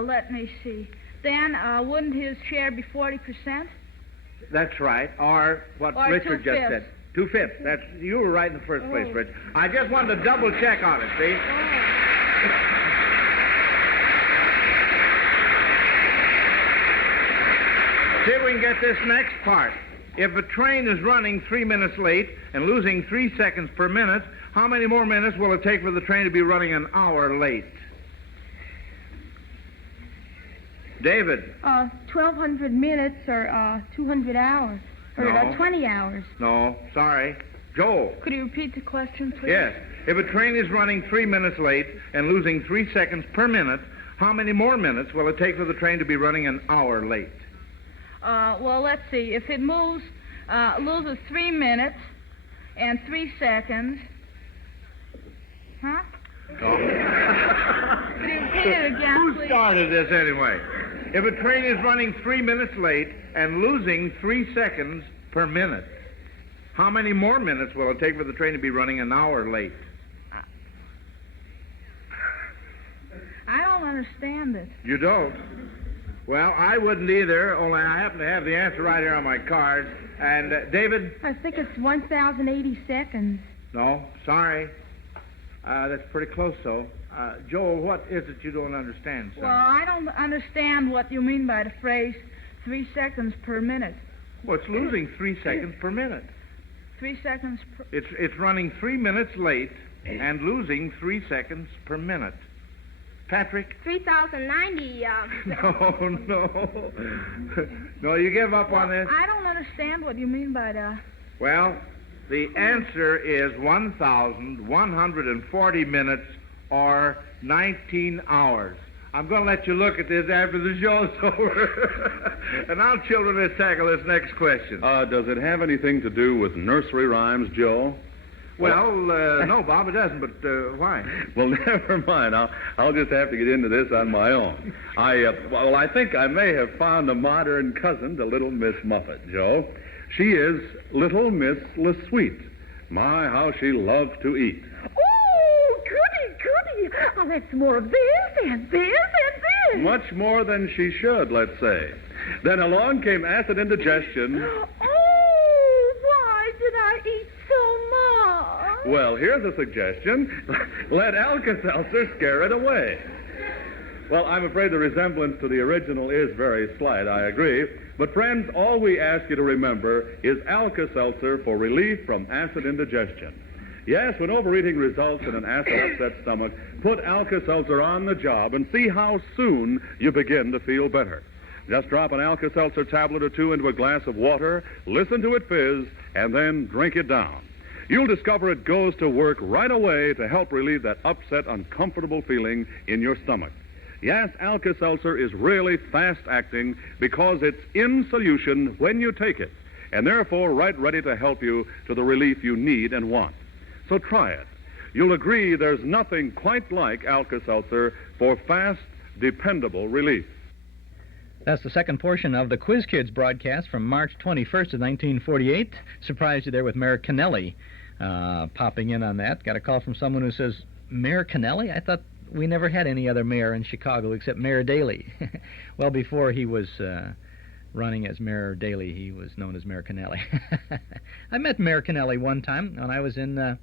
let me see. Then, wouldn't his share be 40%? That's right. Or what Richard just said. 2/5. You were right in the first place, Rich. I just wanted to double check on it, see? See if we can get this next part. If a train is running 3 minutes late and losing 3 seconds per minute, how many more minutes will it take for the train to be running an hour late? David. 1,200 minutes or 200 hours. Or No. 20 hours. No, sorry. Joel. Could you repeat the question, please? Yes. If a train is running 3 minutes late and losing 3 seconds per minute, how many more minutes will it take for the train to be running an hour late? Well, let's see. If it loses 3 minutes and 3 seconds. Huh? Oh. Could you repeat it again, Who please? started this anyway? If a train is running 3 minutes late and losing 3 seconds per minute, how many more minutes will it take for the train to be running an hour late? I don't understand it. You don't? Well, I wouldn't either, only I happen to have the answer right here on my card. And, David? I think it's 1,080 seconds. No, sorry. That's pretty close, though. Joel, what is it you don't understand, son? Well, I don't understand what you mean by the phrase 3 seconds per minute. Well, it's losing 3 seconds per minute. 3 seconds per... It's running 3 minutes late and losing 3 seconds per minute. Patrick? 3,090, No. No, you give up on this? I don't understand what you mean by that. Well, the answer is 1,140 minutes or 19 hours? I'm going to let you look at this after the show's over. And now, children, let's tackle this next question. Does it have anything to do with nursery rhymes, Joe? Well, no, Bob, it doesn't, but why? Well, never mind. I'll just have to get into this on my own. I think I may have found a modern cousin to Little Miss Muffet, Joe. She is Little Miss LeSuite. My, how she loves to eat. Oh, goody. Oh, that's more of this and this and this. Much more than she should, let's say. Then along came acid indigestion. Oh, why did I eat so much? Well, here's a suggestion. Let Alka-Seltzer scare it away. Well, I'm afraid the resemblance to the original is very slight, I agree. But, friends, all we ask you to remember is Alka-Seltzer for relief from acid indigestion. Yes, when overeating results in an acid-upset stomach, put Alka-Seltzer on the job and see how soon you begin to feel better. Just drop an Alka-Seltzer tablet or two into a glass of water, listen to it fizz, and then drink it down. You'll discover it goes to work right away to help relieve that upset, uncomfortable feeling in your stomach. Yes, Alka-Seltzer is really fast-acting because it's in solution when you take it, and therefore right ready to help you to the relief you need and want. So try it. You'll agree there's nothing quite like Alka-Seltzer for fast, dependable relief. That's the second portion of the Quiz Kids broadcast from March 21st of 1948. Surprised you there with Mayor Kennelly popping in on that. Got a call from someone who says, Mayor Kennelly? I thought we never had any other mayor in Chicago except Mayor Daley. Well, before he was running as Mayor Daley, he was known as Mayor Kennelly. I met Mayor Kennelly one time when I was in, I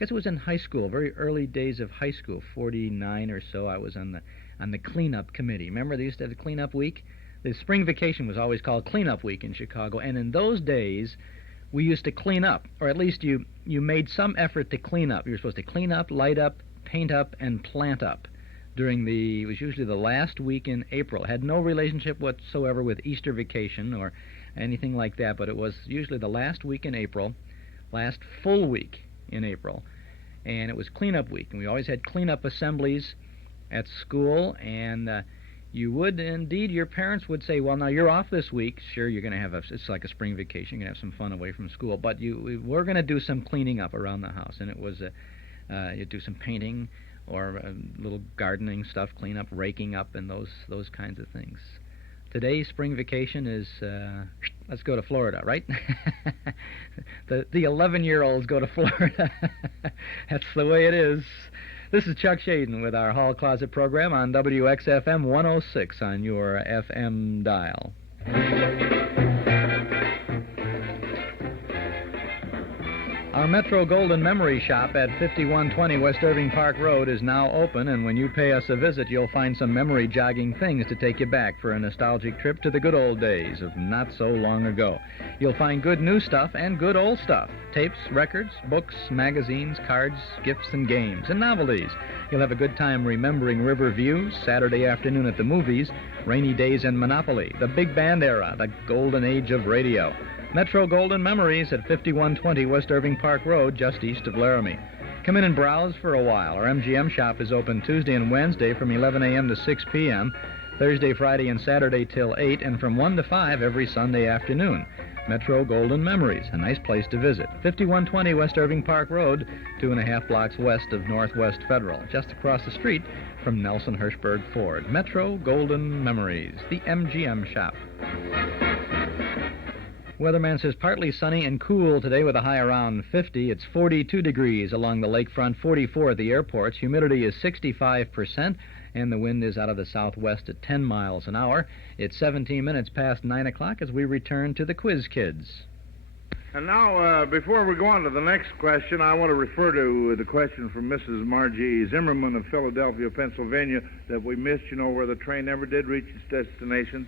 guess it was in high school, very early days of high school, 49 or so. I was on the cleanup committee. Remember they used to have the cleanup week? The spring vacation was always called cleanup week in Chicago, and in those days we used to clean up, or at least you made some effort to clean up. You were supposed to clean up, light up, paint up, and plant up it was usually the last week in April. It had no relationship whatsoever with Easter vacation or anything like that, but it was usually the last week in April, last full week in April, and it was cleanup week, and we always had cleanup assemblies at school, and you would indeed, your parents would say, well, now you're off this week. Sure, you're going to have it's like a spring vacation. You're going to have some fun away from school, but we're going to do some cleaning up around the house, and it was you'd do some painting or little gardening stuff, clean up, raking up, and those kinds of things. Today, spring vacation is let's go to Florida, right? The 11-year-olds go to Florida. That's the way it is. This is Chuck Shaden with our Hall Closet program on WXFM 106 on your FM dial. Our Metro Golden Memory Shop at 5120 West Irving Park Road is now open, and when you pay us a visit, you'll find some memory-jogging things to take you back for a nostalgic trip to the good old days of not so long ago. You'll find good new stuff and good old stuff. Tapes, records, books, magazines, cards, gifts and games, and novelties. You'll have a good time remembering river views, Saturday afternoon at the movies, rainy days in Monopoly, the big band era, the golden age of radio. Metro Golden Memories at 5120 West Irving Park Road, just east of Laramie. Come in and browse for a while. Our MGM shop is open Tuesday and Wednesday from 11 a.m. to 6 p.m., Thursday, Friday, and Saturday till 8, and from 1 to 5 every Sunday afternoon. Metro Golden Memories, a nice place to visit. 5120 West Irving Park Road, 2.5 blocks west of Northwest Federal, just across the street from Nelson Hirschberg Ford. Metro Golden Memories, the MGM shop. Weatherman says partly sunny and cool today with a high around 50. It's 42 degrees along the lakefront, 44 at the airports. Humidity is 65%, and the wind is out of the southwest at 10 miles an hour. It's 17 minutes past 9 o'clock as we return to the Quiz Kids. And now, before we go on to the next question, I want to refer to the question from Mrs. Margie Zimmerman of Philadelphia, Pennsylvania, that we missed, where the train never did reach its destination.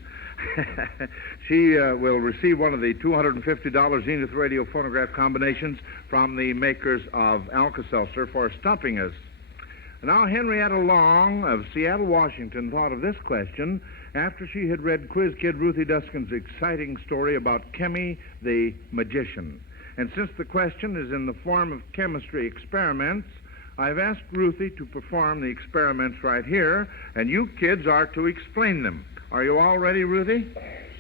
She will receive one of the $250 Zenith Radio phonograph combinations from the makers of Alka-Seltzer for stumping us. Now, Henrietta Long of Seattle, Washington, thought of this question after she had read Quiz Kid Ruthie Duskin's exciting story about Kemi the magician. And since the question is in the form of chemistry experiments, I've asked Ruthie to perform the experiments right here, and you kids are to explain them. Are you all ready, Ruthie?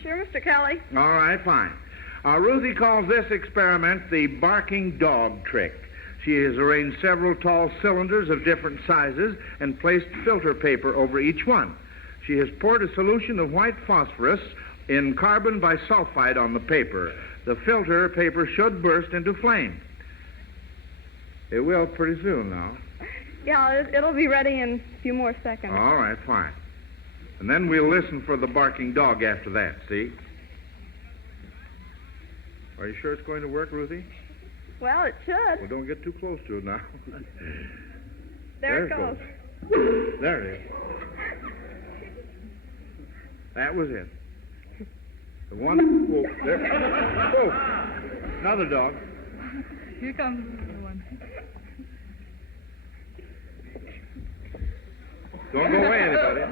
Sure, Mr. Kelly. All right, fine. Ruthie calls this experiment the barking dog trick. She has arranged several tall cylinders of different sizes and placed filter paper over each one. She has poured a solution of white phosphorus in carbon bisulfide on the paper. The filter paper should burst into flame. It will pretty soon now. Yeah, it'll be ready in a few more seconds. All right, fine. And then we'll listen for the barking dog after that, see? Are you sure it's going to work, Ruthie? Well, it should. Well, don't get too close to it now. There it goes. There it is. That was it. The one... Whoa, there. Whoa. Another dog. Here comes the one. Don't go away, anybody.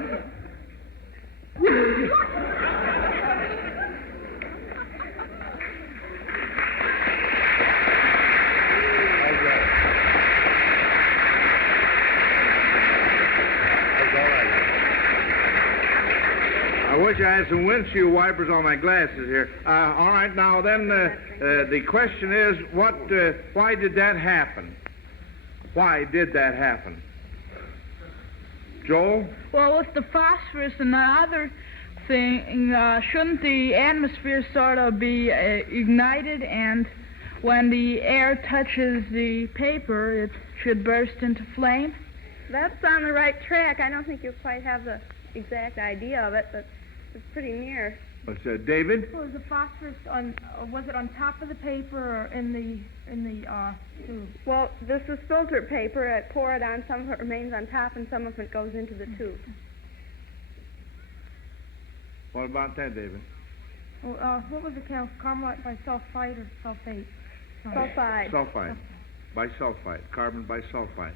I wish I had some windshield wipers on my glasses here. All right, now then, the question is, why did that happen? Why did that happen? Joel? Well, with the phosphorus and the other thing, shouldn't the atmosphere sort of be ignited, and when the air touches the paper, it should burst into flame? That's on the right track. I don't think you quite have the exact idea of it, but it's pretty near. What's David? Was the phosphorus was it on top of the paper or in the tube? Well, this is filter paper. I pour it on. Some of it remains on top, and some of it goes into the tube. What about that, David? What was it called? Carbon bisulfide or sulfate? Sulfide. Sulfide. Bisulfide. Carbon bisulfide.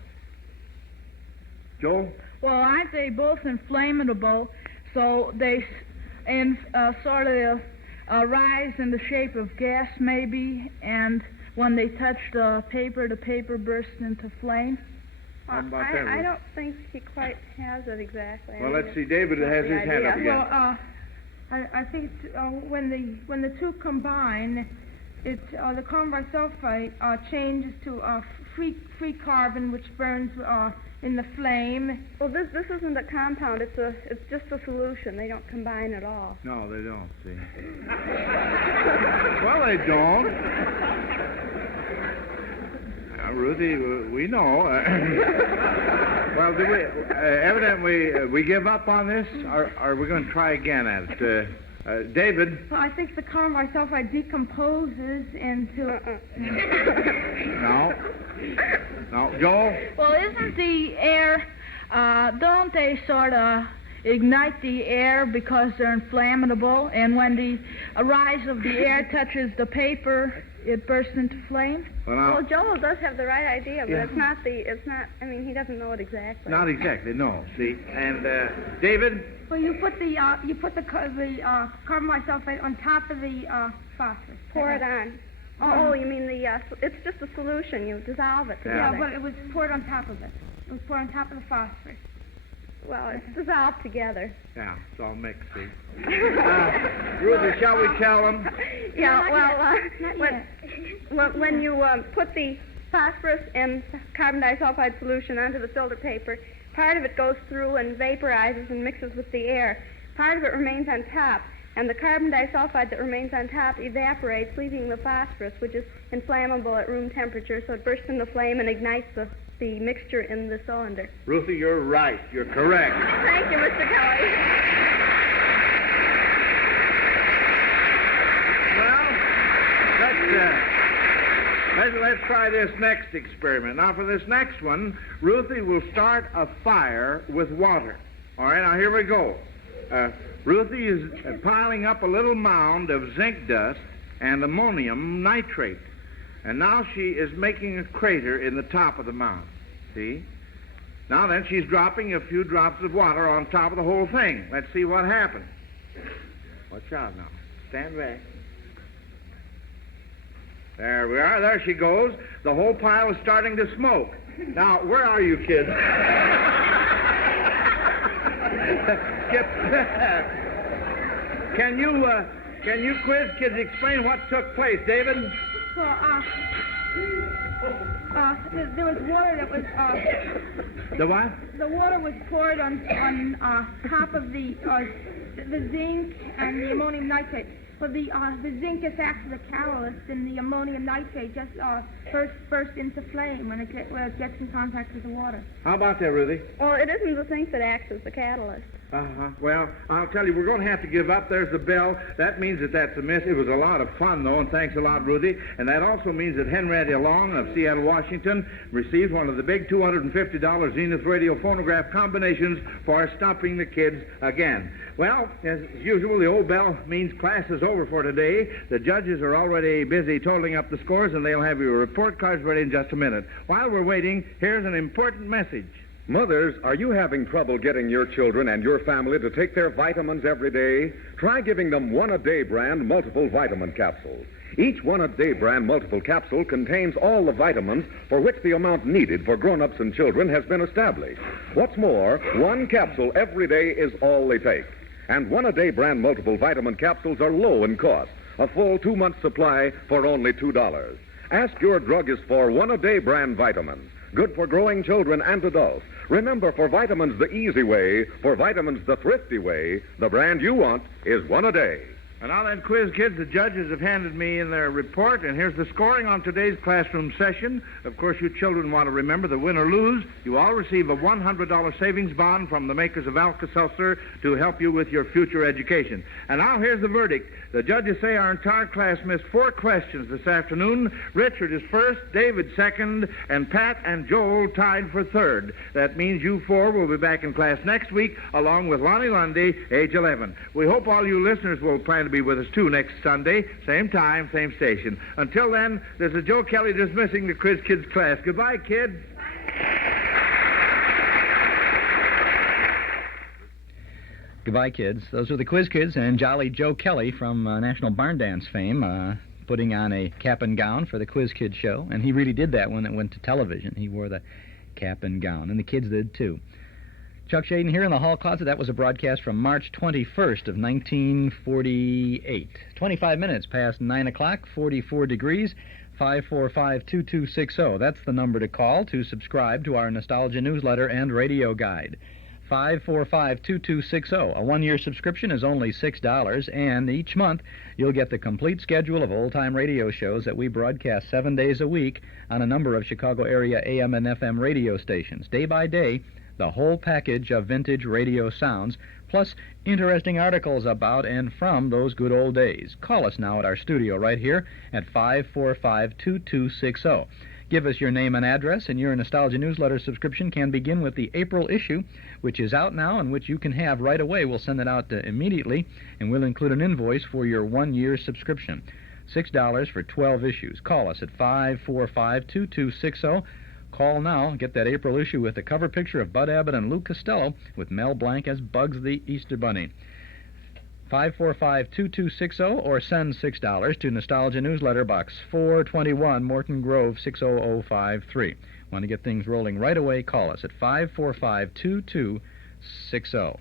Joel? Well, aren't they both inflammable? So they sort of rise in the shape of gas, maybe, and when they touch the paper bursts into flame? How about that? I don't think he quite has it exactly. Well, let's see. David has his hand up again. Well, I think when the two combine, the carbon bisulfite changes to free carbon, which burns in the flame. Well, this isn't a compound. It's just a solution. They don't combine at all. No, they don't. See. Well, they don't. Ruthie, we know. Well, do we? Evidently, we give up on this. Are we going to try again at it? David? Well, I think the carbon bisulfide decomposes into... No. Joel? Well, isn't the air... don't they sort of ignite the air because they're inflammable, and when the rise of the air touches the paper, it bursts into flame? Well, Joel does have the right idea, but it's not, I mean, he doesn't know it exactly. Not exactly, no, see. And, David? Well, you put the carbon bisulfite on top of the phosphorus. Pour it on. Oh, you mean it's just a solution. You dissolve it together. Yeah, but it was poured on top of it. It was poured on top of the phosphorus. Well, it's dissolved together. Yeah, it's all mixed, see. Ruthie, shall we tell them? Yeah, when you put the phosphorus and carbon disulfide solution onto the filter paper, part of it goes through and vaporizes and mixes with the air. Part of it remains on top, and the carbon disulfide that remains on top evaporates, leaving the phosphorus, which is inflammable at room temperature, so it bursts into flame and ignites the mixture in the cylinder. Ruthie, you're right. You're correct. Thank you, Mr. Kelly. Well, let's try this next experiment. Now, for this next one, Ruthie will start a fire with water. All right, now here we go. Ruthie is piling up a little mound of zinc dust and ammonium nitrate. And now she is making a crater in the top of the mound. See? Now then, she's dropping a few drops of water on top of the whole thing. Let's see what happens. Watch out now. Stand back. There we are. There she goes. The whole pile is starting to smoke. Now, where are you, kids? Skip. Can you quiz kids explain what took place, David? Well, there was water that was, The what? the water was poured on top of the zinc and the ammonium nitrate. Well, the zinc just acts as a catalyst, and the ammonium nitrate just bursts into flame when it gets in contact with the water. How about that, Ruthie? Well, it isn't the zinc that acts as the catalyst. Uh-huh. Well, I'll tell you, we're going to have to give up. There's the bell. That means that's a miss. It was a lot of fun, though, and thanks a lot, Ruthie. And that also means that Henrietta Long of Seattle, Washington, receives one of the big $250 Zenith radio phonograph combinations for stopping the kids again. Well, as usual, the old bell means class is over for today. The judges are already busy totaling up the scores, and they'll have your report cards ready in just a minute. While we're waiting, here's an important message. Mothers, are you having trouble getting your children and your family to take their vitamins every day? Try giving them One-A-Day brand multiple vitamin capsules. Each One-A-Day brand multiple capsule contains all the vitamins for which the amount needed for grown-ups and children has been established. What's more, one capsule every day is all they take. And One-A-Day brand multiple vitamin capsules are low in cost, a full 2-month supply for only $2. Ask your druggist for One-A-Day brand vitamins, good for growing children and adults. Remember, for vitamins the easy way, for vitamins the thrifty way, the brand you want is One-A-Day. And now then, quiz kids, the judges have handed me in their report, and here's the scoring on today's classroom session. Of course, you children want to remember that win or lose, you all receive a $100 savings bond from the makers of Alka-Seltzer to help you with your future education. And now here's the verdict. The judges say our entire class missed 4 questions this afternoon. Richard is first, David second, and Pat and Joel tied for third. That means you 4 will be back in class next week, along with Lonnie Lundy, age 11. We hope all you listeners will plan to be with us, too, next Sunday. Same time, same station. Until then, this is Joe Kelly dismissing the Quiz Kids class. Goodbye, kids. Goodbye, kids. Those were the Quiz Kids and Jolly Joe Kelly from National Barn Dance fame, putting on a cap and gown for the Quiz Kids show. And he really did that when it went to television. He wore the cap and gown, and the kids did, too. Chuck Shaden here in the hall closet. That was a broadcast from March 21st of 1948. 25 minutes past 9 o'clock, 44 degrees, 545-2260. That's the number to call to subscribe to our Nostalgia newsletter and radio guide. 545-2260. A one-year subscription is only $6, and each month you'll get the complete schedule of old-time radio shows that we broadcast 7 days a week on a number of Chicago area AM and FM radio stations. Day by day, the whole package of vintage radio sounds, plus interesting articles about and from those good old days. Call us now at our studio right here at 545-2260. Give us your name and address, and your Nostalgia newsletter subscription can begin with the April issue, which is out now and which you can have right away. We'll send it out immediately, and we'll include an invoice for your one-year subscription. $6 for 12 issues. Call us at 545-2260. Call now. Get that April issue with the cover picture of Bud Abbott and Lou Costello with Mel Blanc as Bugs the Easter Bunny. 545-2260, or send $6 to Nostalgia Newsletter Box 421, Morton Grove, 60053. Want to get things rolling right away? Call us at 545-2260.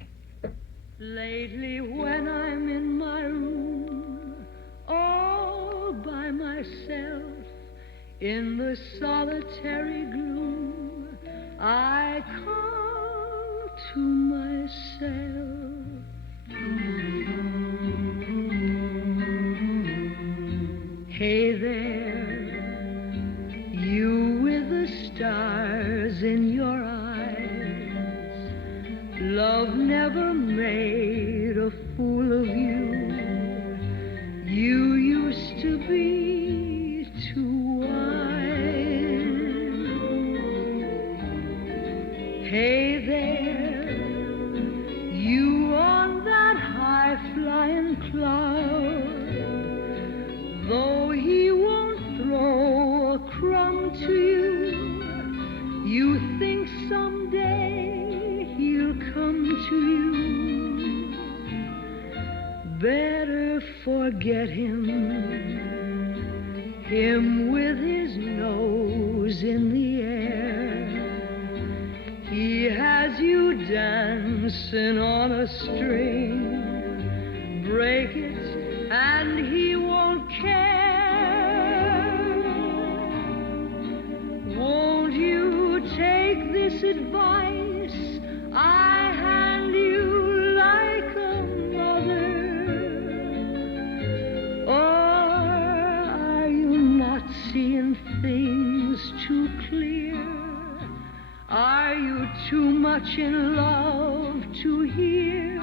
Lately when I'm in my room, all by myself, in the solitary gloom, I call to myself. Hey there, you with the stars in your eyes. Love never made a fool of you. You used to be too wise. Hey there, you on that high-flying cloud. Though he won't throw a crumb to you, you think someday he'll come to you. Better forget him with his nose in the air. you dancing on a string, break it and he won't care. Won't you take this advice I hand you like a mother? Or are you not seeing things too clear? Are you too much in love to hear?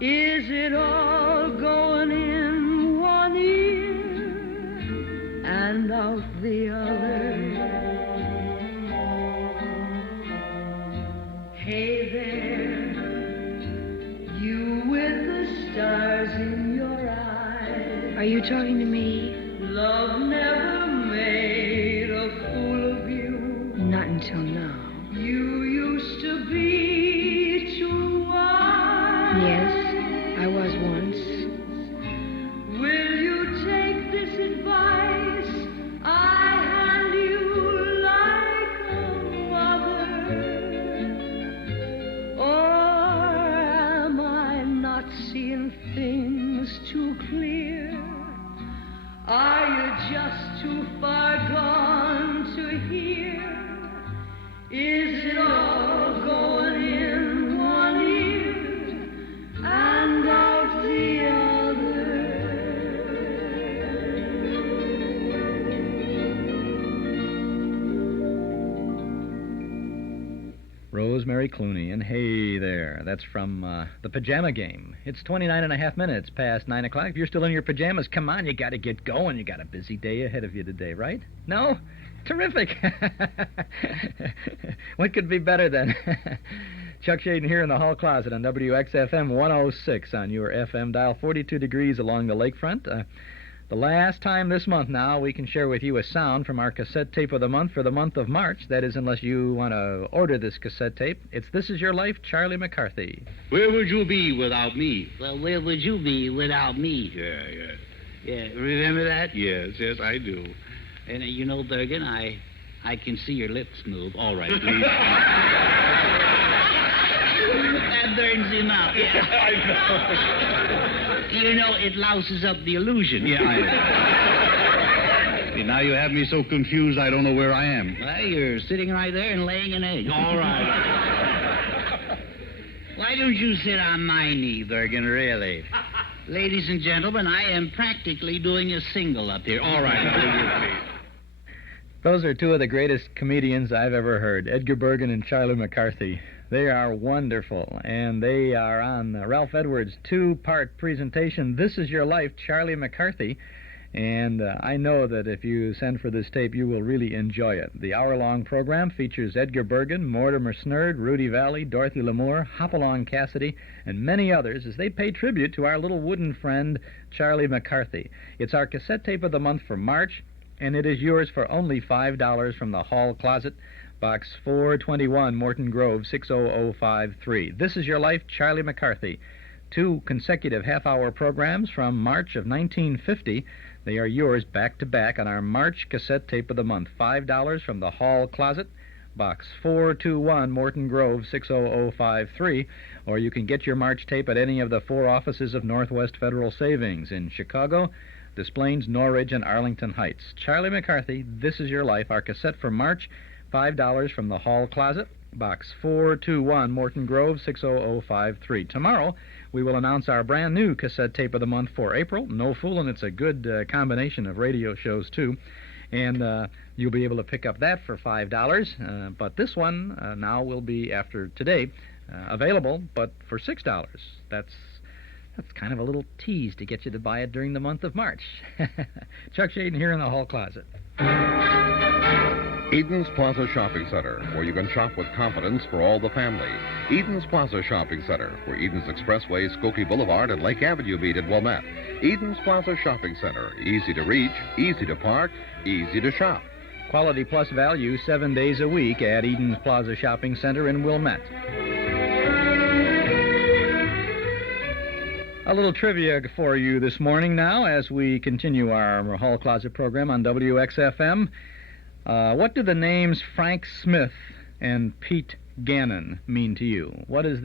Is it all going in one ear and out the other? Hey there, you with the stars in your eyes. Are you talking to me? Love never made a fool of you. Not until now. You used to be too wise. Yes, I was once. Will you take this advice I hand you like a mother? Or am I not seeing things too clear? Are you just too far gone to hear? Is it all going in one ear and out the other? Rosemary Clooney, and hey there. That's from The Pajama Game. It's 29.5 minutes past 9 o'clock. If you're still in your pajamas, come on, you got to get going. You got a busy day ahead of you today, right? No? Terrific. What could be better than Chuck Shaden here in the hall closet on WXFM 106 on your FM dial, 42 degrees along the lakefront. The last time this month now we can share with you a sound from our cassette tape of the month for the month of March. That is, unless you want to order this cassette tape. It's This Is Your Life, Charlie McCarthy. Where would you be without me? Well, where would you be without me? Yeah. Yeah, remember that? Yes, I do. And you know, Bergen, I can see your lips move. All right, please. That burns him up. Yeah. I know. You know, it louses up the illusion. Yeah, I know. See, now you have me so confused I don't know where I am. Well, you're sitting right there and laying an egg. All right. Why don't you sit on my knee, Bergen, really? Ladies and gentlemen, I am practically doing a single up here. All right. Those are two of the greatest comedians I've ever heard, Edgar Bergen and Charlie McCarthy. They are wonderful, and they are on Ralph Edwards' two-part presentation, This Is Your Life, Charlie McCarthy. And I know that if you send for this tape, you will really enjoy it. The hour-long program features Edgar Bergen, Mortimer Snurd, Rudy Valley, Dorothy Lamour, Hopalong Cassidy, and many others as they pay tribute to our little wooden friend, Charlie McCarthy. It's our cassette tape of the month for March, and it is yours for only $5 from the Hall Closet, Box 421, Morton Grove, 60053. This Is Your Life, Charlie McCarthy. Two consecutive half-hour programs from March of 1950. They are yours back-to-back on our March cassette tape of the month. $5 from the Hall Closet, Box 421, Morton Grove, 60053. Or you can get your March tape at any of the four offices of Northwest Federal Savings in Chicago, Des Plaines, Norridge, and Arlington Heights. Charlie McCarthy, This Is Your Life, our cassette for March, $5 from the Hall Closet, Box 421, Morton Grove, 60053. Tomorrow, we will announce our brand new cassette tape of the month for April. No fooling, it's a good combination of radio shows, too. And you'll be able to pick up that for $5. But this one now will be, after today, available, but for $6. That's kind of a little tease to get you to buy it during the month of March. Chuck Shaden here in the Hall Closet. Eden's Plaza Shopping Center, where you can shop with confidence for all the family. Eden's Plaza Shopping Center, where Eden's Expressway, Skokie Boulevard, and Lake Avenue meet at Wilmette. Eden's Plaza Shopping Center, easy to reach, easy to park, easy to shop. Quality plus value 7 days a week at Eden's Plaza Shopping Center in Wilmette. A little trivia for you this morning now as we continue our Hall Closet program on WXFM. What do the names Frank Smith and Pete Gannon mean to you? What do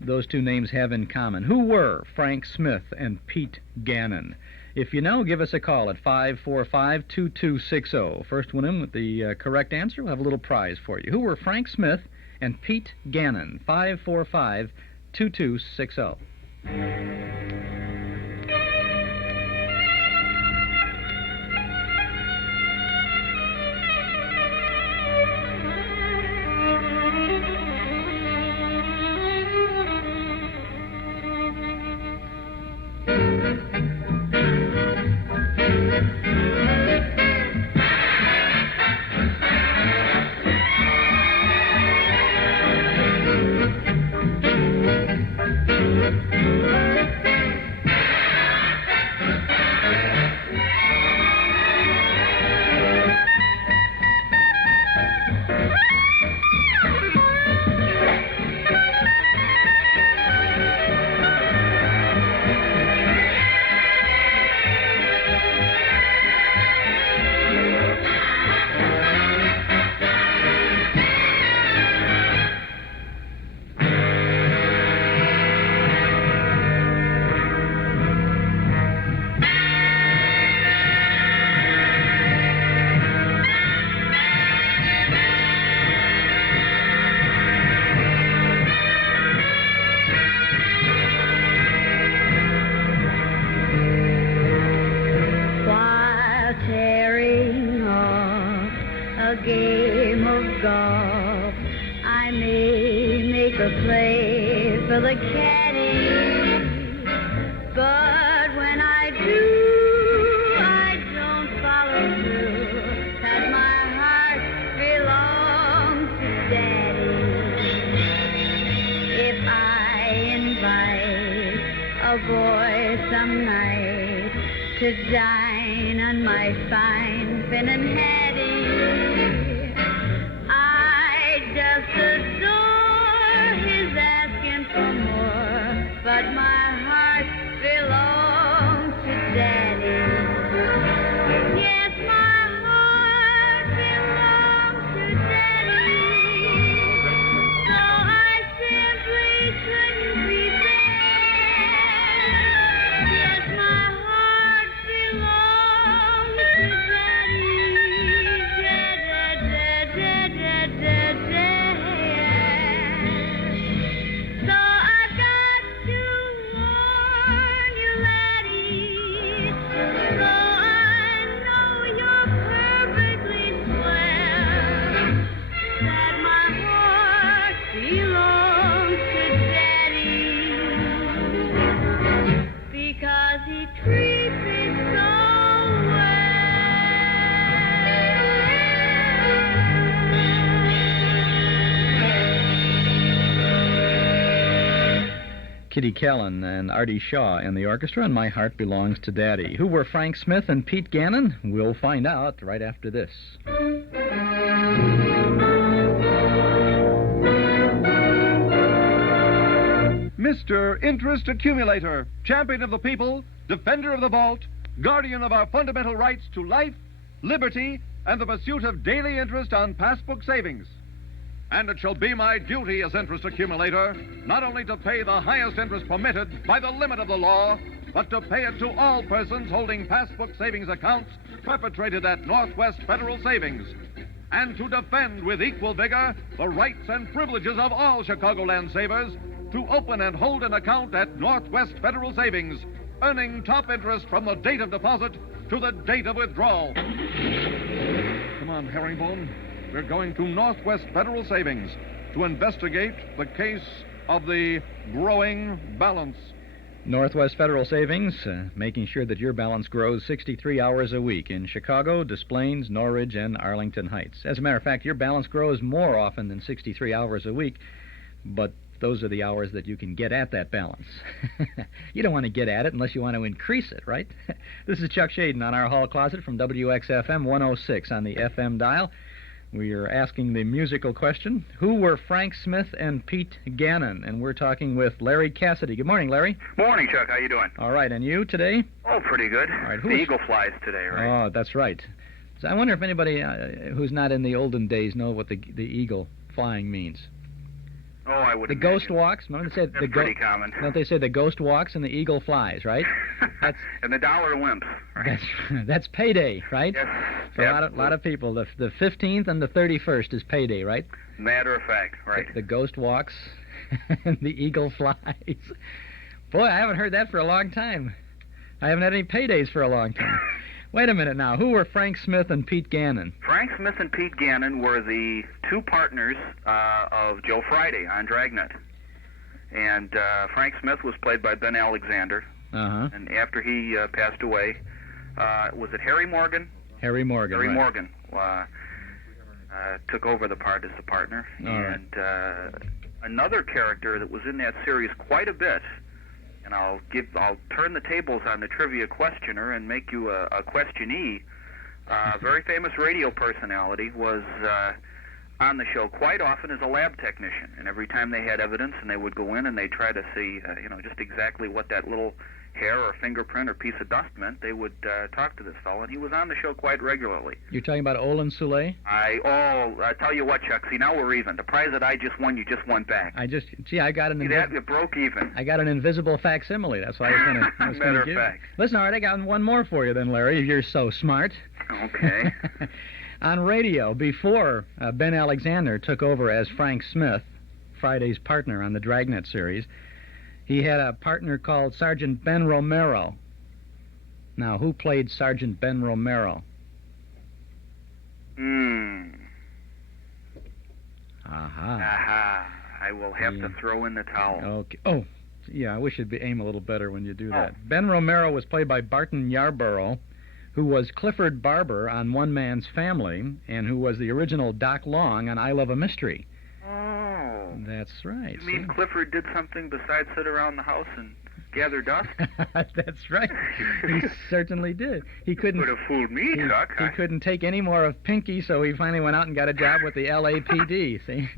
those two names have in common? Who were Frank Smith and Pete Gannon? If you know, give us a call at 545-2260. First one in with the correct answer, we'll have a little prize for you. Who were Frank Smith and Pete Gannon? 545-2260. Kitty Callan and Artie Shaw in the orchestra, and My Heart Belongs to Daddy. Who were Frank Smith and Pete Gannon? We'll find out right after this. Mr. Interest Accumulator, champion of the people, defender of the vault, guardian of our fundamental rights to life, liberty, and the pursuit of daily interest on passbook savings. And it shall be my duty as interest accumulator not only to pay the highest interest permitted by the limit of the law, but to pay it to all persons holding passbook savings accounts perpetrated at Northwest Federal Savings, and to defend with equal vigor the rights and privileges of all Chicagoland savers to open and hold an account at Northwest Federal Savings, earning top interest from the date of deposit to the date of withdrawal. Come on, Herringbone. We're going to Northwest Federal Savings to investigate the case of the growing balance. Northwest Federal Savings, making sure that your balance grows 63 hours a week in Chicago, Des Plaines, Norridge, and Arlington Heights. As a matter of fact, your balance grows more often than 63 hours a week, but those are the hours that you can get at that balance. You don't want to get at it unless you want to increase it, right? This is Chuck Shaden on our hall closet from WXFM 106 on the FM dial. We are asking the musical question, who were Frank Smith and Pete Gannon? And we're talking with Larry Cassidy. Good morning, Larry. Morning, Chuck. How you doing? All right, and you today? Oh, pretty good. All right, the eagle flies today, right? Oh, that's right. So I wonder if anybody who's not in the olden days know what the eagle flying means. Oh, I would. The ghost walks. Remember they said That's pretty common. Don't they say the ghost walks and the eagle flies, right? That's and the dollar limps. Right? That's payday, right? Yes. For a lot of people. The 15th and the 31st is payday, right? Matter of fact, right. The ghost walks and the eagle flies. Boy, I haven't heard that for a long time. I haven't had any paydays for a long time. Wait a minute now. Who were Frank Smith and Pete Gannon? Frank Smith and Pete Gannon were the two partners of Joe Friday on Dragnet. And Frank Smith was played by Ben Alexander. Uh-huh. And after he passed away, was it Harry Morgan? Harry Morgan, Harry right. Morgan took over the part as the partner. All Another character that was in that series quite a bit, and I'll turn the tables on the trivia questioner and make you a questionee. Very famous radio personality was on the show quite often as a lab technician, and every time they had evidence and they would go in and they try to see, just exactly what that little hair or fingerprint or piece of dust meant, they would talk to this fellow, and he was on the show quite regularly. You're talking about Olin Soule? I tell you what, Chuck. See, now we're even. The prize that I just won, you just won back. I got an. It broke even. I got an invisible facsimile. That's why I was going to give. Fact. Listen, all right, I got one more for you then, Larry. If you're so smart. Okay. On radio, before Ben Alexander took over as Frank Smith, Friday's partner on the Dragnet series, he had a partner called Sergeant Ben Romero. Now, who played Sergeant Ben Romero? Aha. I will have to throw in the towel. Okay. Oh, yeah, I wish you'd aim a little better when you do that. Ben Romero was played by Barton Yarborough, who was Clifford Barber on One Man's Family, and who was the original Doc Long on I Love a Mystery. Oh. That's right. You mean Clifford did something besides sit around the house and gather dust? That's right. He certainly did. He couldn't. Would have fooled me, Chuck. He couldn't take any more of Pinky, so he finally went out and got a job with the LAPD. See,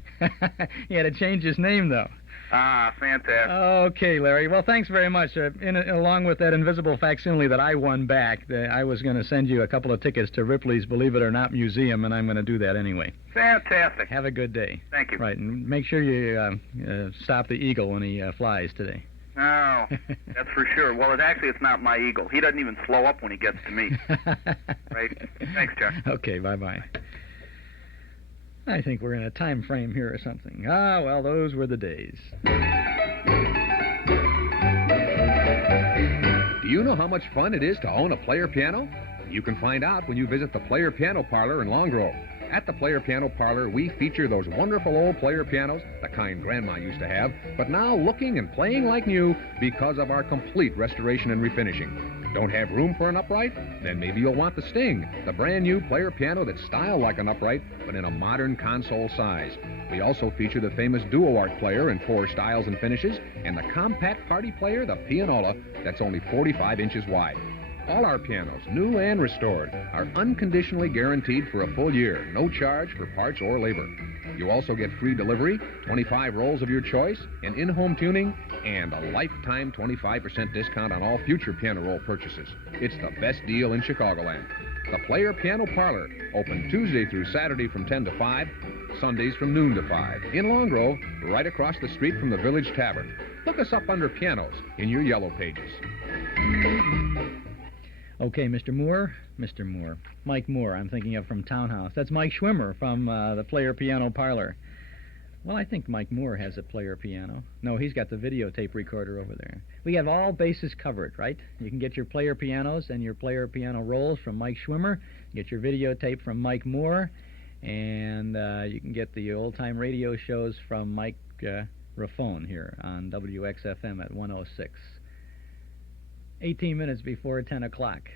he had to change his name though. Ah, fantastic. Okay, Larry. Well, thanks very much. Along with that invisible facsimile that I won back, I was going to send you a couple of tickets to Ripley's Believe It or Not Museum, and I'm going to do that anyway. Fantastic. Have a good day. Thank you. Right, and make sure you stop the eagle when he flies today. No, that's for sure. Well, it's not my eagle. He doesn't even slow up when he gets to me. Right? Thanks, Chuck. Okay, bye-bye. I think we're in a time frame here or something. Ah, well, those were the days. Do you know how much fun it is to own a player piano? You can find out when you visit the Player Piano Parlor in Long Grove. At the Player Piano Parlor, we feature those wonderful old player pianos, the kind Grandma used to have, but now looking and playing like new because of our complete restoration and refinishing. Don't have room for an upright? Then maybe you'll want the Sting, the brand new player piano that's styled like an upright, but in a modern console size. We also feature the famous Duo Art player in 4 styles and finishes, and the compact party player, the Pianola, that's only 45 inches wide. All our pianos, new and restored, are unconditionally guaranteed for a full year, no charge for parts or labor. You also get free delivery, 25 rolls of your choice, an in-home tuning, and a lifetime 25% discount on all future piano roll purchases. It's the best deal in Chicagoland. The Player Piano Parlor, open Tuesday through Saturday from 10 to 5, Sundays from noon to 5. In Long Grove, right across the street from the Village Tavern. Look us up under Pianos in your yellow pages. Okay, Mr. Moore. Mike Moore, I'm thinking of from Townhouse. That's Mike Schwimmer from the Player Piano Parlor. Well, I think Mike Moore has a player piano. No, he's got the videotape recorder over there. We have all bases covered, right? You can get your player pianos and your player piano rolls from Mike Schwimmer, get your videotape from Mike Moore, and you can get the old-time radio shows from Mike Raffone here on WXFM at 106. 18 minutes before 10 o'clock.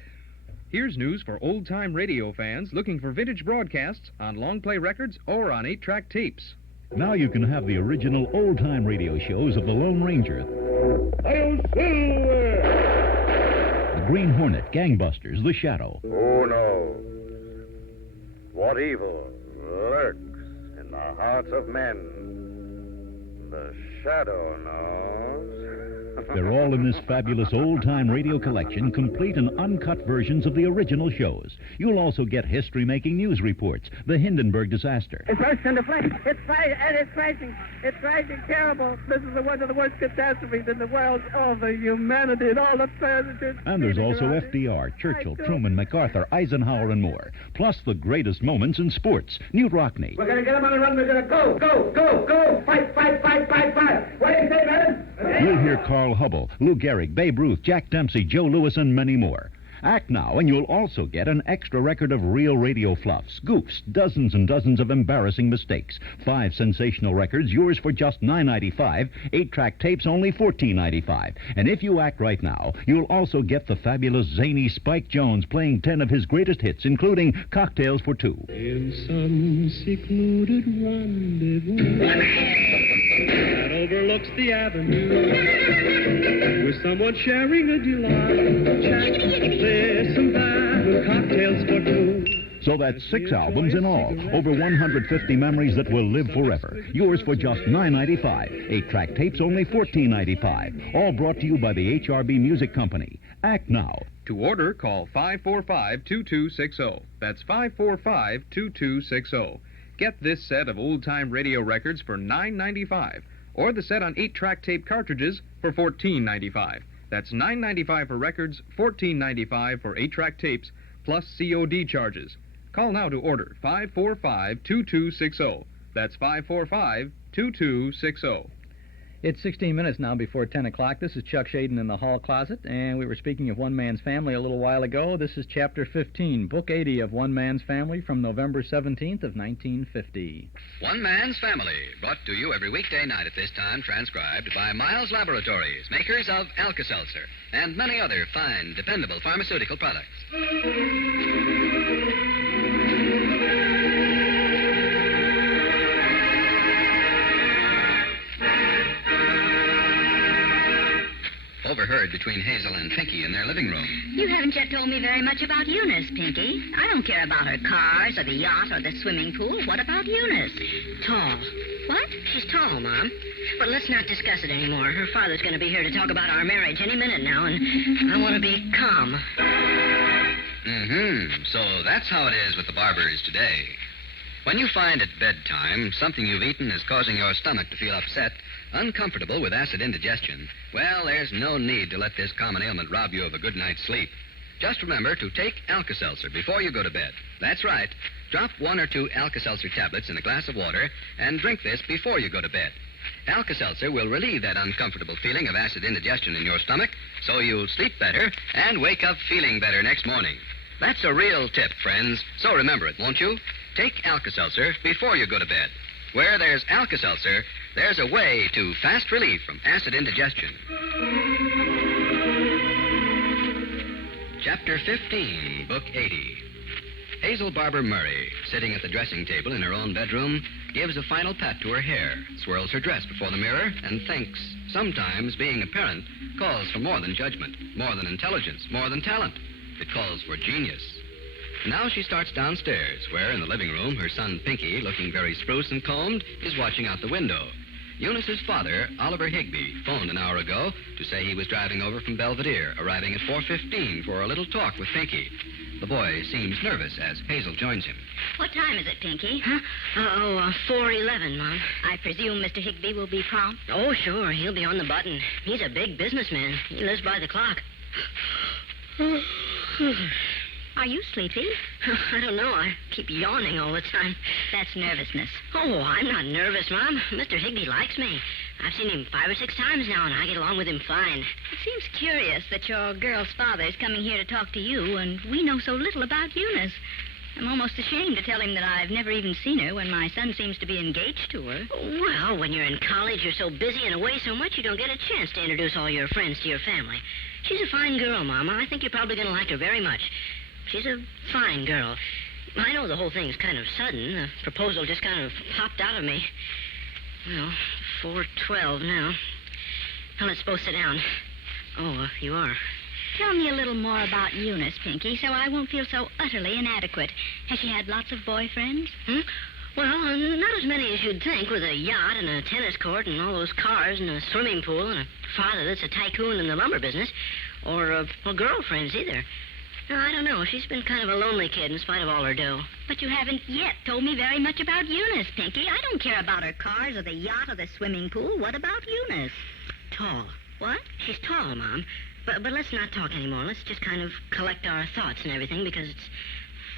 Here's news for old-time radio fans looking for vintage broadcasts on long-play records or on 8-track tapes. Now you can have the original old-time radio shows of the Lone Ranger, the Green Hornet, Gangbusters, The Shadow. Who knows what evil lurks in the hearts of men? The Shadow knows. They're all in this fabulous old-time radio collection, complete and uncut versions of the original shows. You'll also get history-making news reports, the Hindenburg disaster. It's burst into flames. It's crashing. It's crashing terrible. This is one of the worst catastrophes in the world. All the humanity and all the presidents. And there's also FDR, Churchill, Truman, MacArthur, Eisenhower, and more. Plus the greatest moments in sports. Newt Rockney. We're going to get them on the run. We're going to go. Fight. What do you say, man? You'll hear Carl Hubble, Lou Gehrig, Babe Ruth, Jack Dempsey, Joe Louis, and many more. Act now, and you'll also get an extra record of real radio fluffs, goofs, dozens and dozens of embarrassing mistakes. 5 sensational records, yours for just $9.95. 8-track tapes, only $14.95. And if you act right now, you'll also get the fabulous zany Spike Jones playing 10 of his greatest hits, including Cocktails for Two. In some secluded rendezvous that overlooks the avenue, with someone sharing a delight, chat, this and that, and cocktails for two. So that's 6 albums in all, over 150 memories that will live forever. Yours for just $9.95. 8-track tapes, only $14.95. All brought to you by the HRB Music Company. Act now. To order, call 545-2260. That's 545-2260. Get this set of old-time radio records for $9.95, or the set on 8-track tape cartridges for $14.95. That's $9.95 for records, $14.95 for 8-track tapes, plus COD charges. Call now to order 545-2260. That's 545-2260. It's 16 minutes now before 10 o'clock. This is Chuck Shaden in the hall closet, and we were speaking of One Man's Family a little while ago. This is Chapter 15, Book 80 of One Man's Family from November 17th of 1950. One Man's Family, brought to you every weekday night at this time, transcribed by Miles Laboratories, makers of Alka-Seltzer, and many other fine, dependable pharmaceutical products. Overheard between Hazel and Pinky in their living room. You haven't yet told me very much about Eunice, Pinky. I don't care about her cars or the yacht or the swimming pool. What about Eunice? Tall. What? She's tall, Mom. But let's not discuss it anymore. Her father's going to be here to talk about our marriage any minute now, and I want to be calm. So that's how it is with the barbers today. When you find at bedtime something you've eaten is causing your stomach to feel upset, uncomfortable with acid indigestion, well, there's no need to let this common ailment rob you of a good night's sleep. Just remember to take Alka-Seltzer before you go to bed. That's right. Drop 1 or 2 Alka-Seltzer tablets in a glass of water and drink this before you go to bed. Alka-Seltzer will relieve that uncomfortable feeling of acid indigestion in your stomach, so you'll sleep better and wake up feeling better next morning. That's a real tip, friends, so remember it, won't you? Take Alka-Seltzer before you go to bed. Where there's Alka-Seltzer, there's a way to fast relief from acid indigestion. Chapter 15, Book 80. Hazel Barber Murray, sitting at the dressing table in her own bedroom, gives a final pat to her hair, swirls her dress before the mirror, and thinks. Sometimes being a parent calls for more than judgment, more than intelligence, more than talent. It calls for genius. Now she starts downstairs, where in the living room, her son Pinky, looking very spruce and combed, is watching out the window. Eunice's father, Oliver Higby, phoned an hour ago to say he was driving over from Belvedere, arriving at 4:15 for a little talk with Pinky. The boy seems nervous as Hazel joins him. What time is it, Pinky? Huh? 4:11, Mom. I presume Mr. Higby will be prompt? Oh, sure. He'll be on the button. He's a big businessman. He lives by the clock. Are you sleepy? I don't know. I keep yawning all the time. That's nervousness. Oh, I'm not nervous, Mom. Mr. Higby likes me. I've seen him 5 or 6 times now, and I get along with him fine. It seems curious that your girl's father is coming here to talk to you, and we know so little about Eunice. I'm almost ashamed to tell him that I've never even seen her when my son seems to be engaged to her. Well, when you're in college, you're so busy and away so much, you don't get a chance to introduce all your friends to your family. She's a fine girl, Mama. I think you're probably going to like her very much. She's a fine girl. I know the whole thing's kind of sudden. The proposal just kind of popped out of me. Well, 4:12 now. Well, let's both sit down. Oh, you are. Tell me a little more about Eunice, Pinky, so I won't feel so utterly inadequate. Has she had lots of boyfriends? Well, not as many as you'd think, with a yacht and a tennis court and all those cars and a swimming pool and a father that's a tycoon in the lumber business, or girlfriends either. No, I don't know. She's been kind of a lonely kid in spite of all her dough. But you haven't yet told me very much about Eunice, Pinky. I don't care about her cars or the yacht or the swimming pool. What about Eunice? Tall. What? She's tall, Mom. But let's not talk anymore. Let's just kind of collect our thoughts and everything, because it's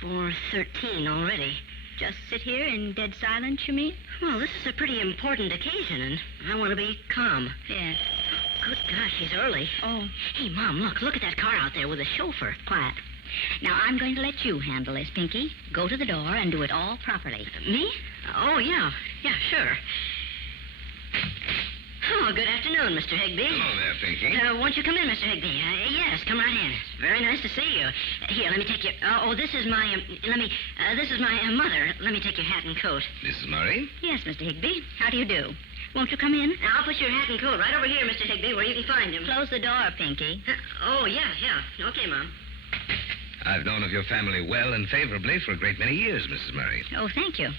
4:13 already. Just sit here in dead silence, you mean? Well, this is a pretty important occasion, and I want to be calm. Yes. Good gosh, she's early. Oh. Hey, Mom, look at that car out there with a chauffeur. Quiet. Now, I'm going to let you handle this, Pinky. Go to the door and do it all properly. Me? Oh, yeah. Yeah, sure. Oh, good afternoon, Mr. Higby. Hello there, Pinky. Won't you come in, Mr. Higby? Yes, come right in. It's very nice to see you. Here, let me take your... this is my... this is my mother. Let me take your hat and coat. Mrs. Murray? Yes, Mr. Higby. How do you do? Won't you come in? Now, I'll put your hat and coat right over here, Mr. Higby, where you can find him. Close the door, Pinky. Oh, yeah. Okay, Mom. I've known of your family well and favorably for a great many years, Mrs. Murray. Oh, thank you.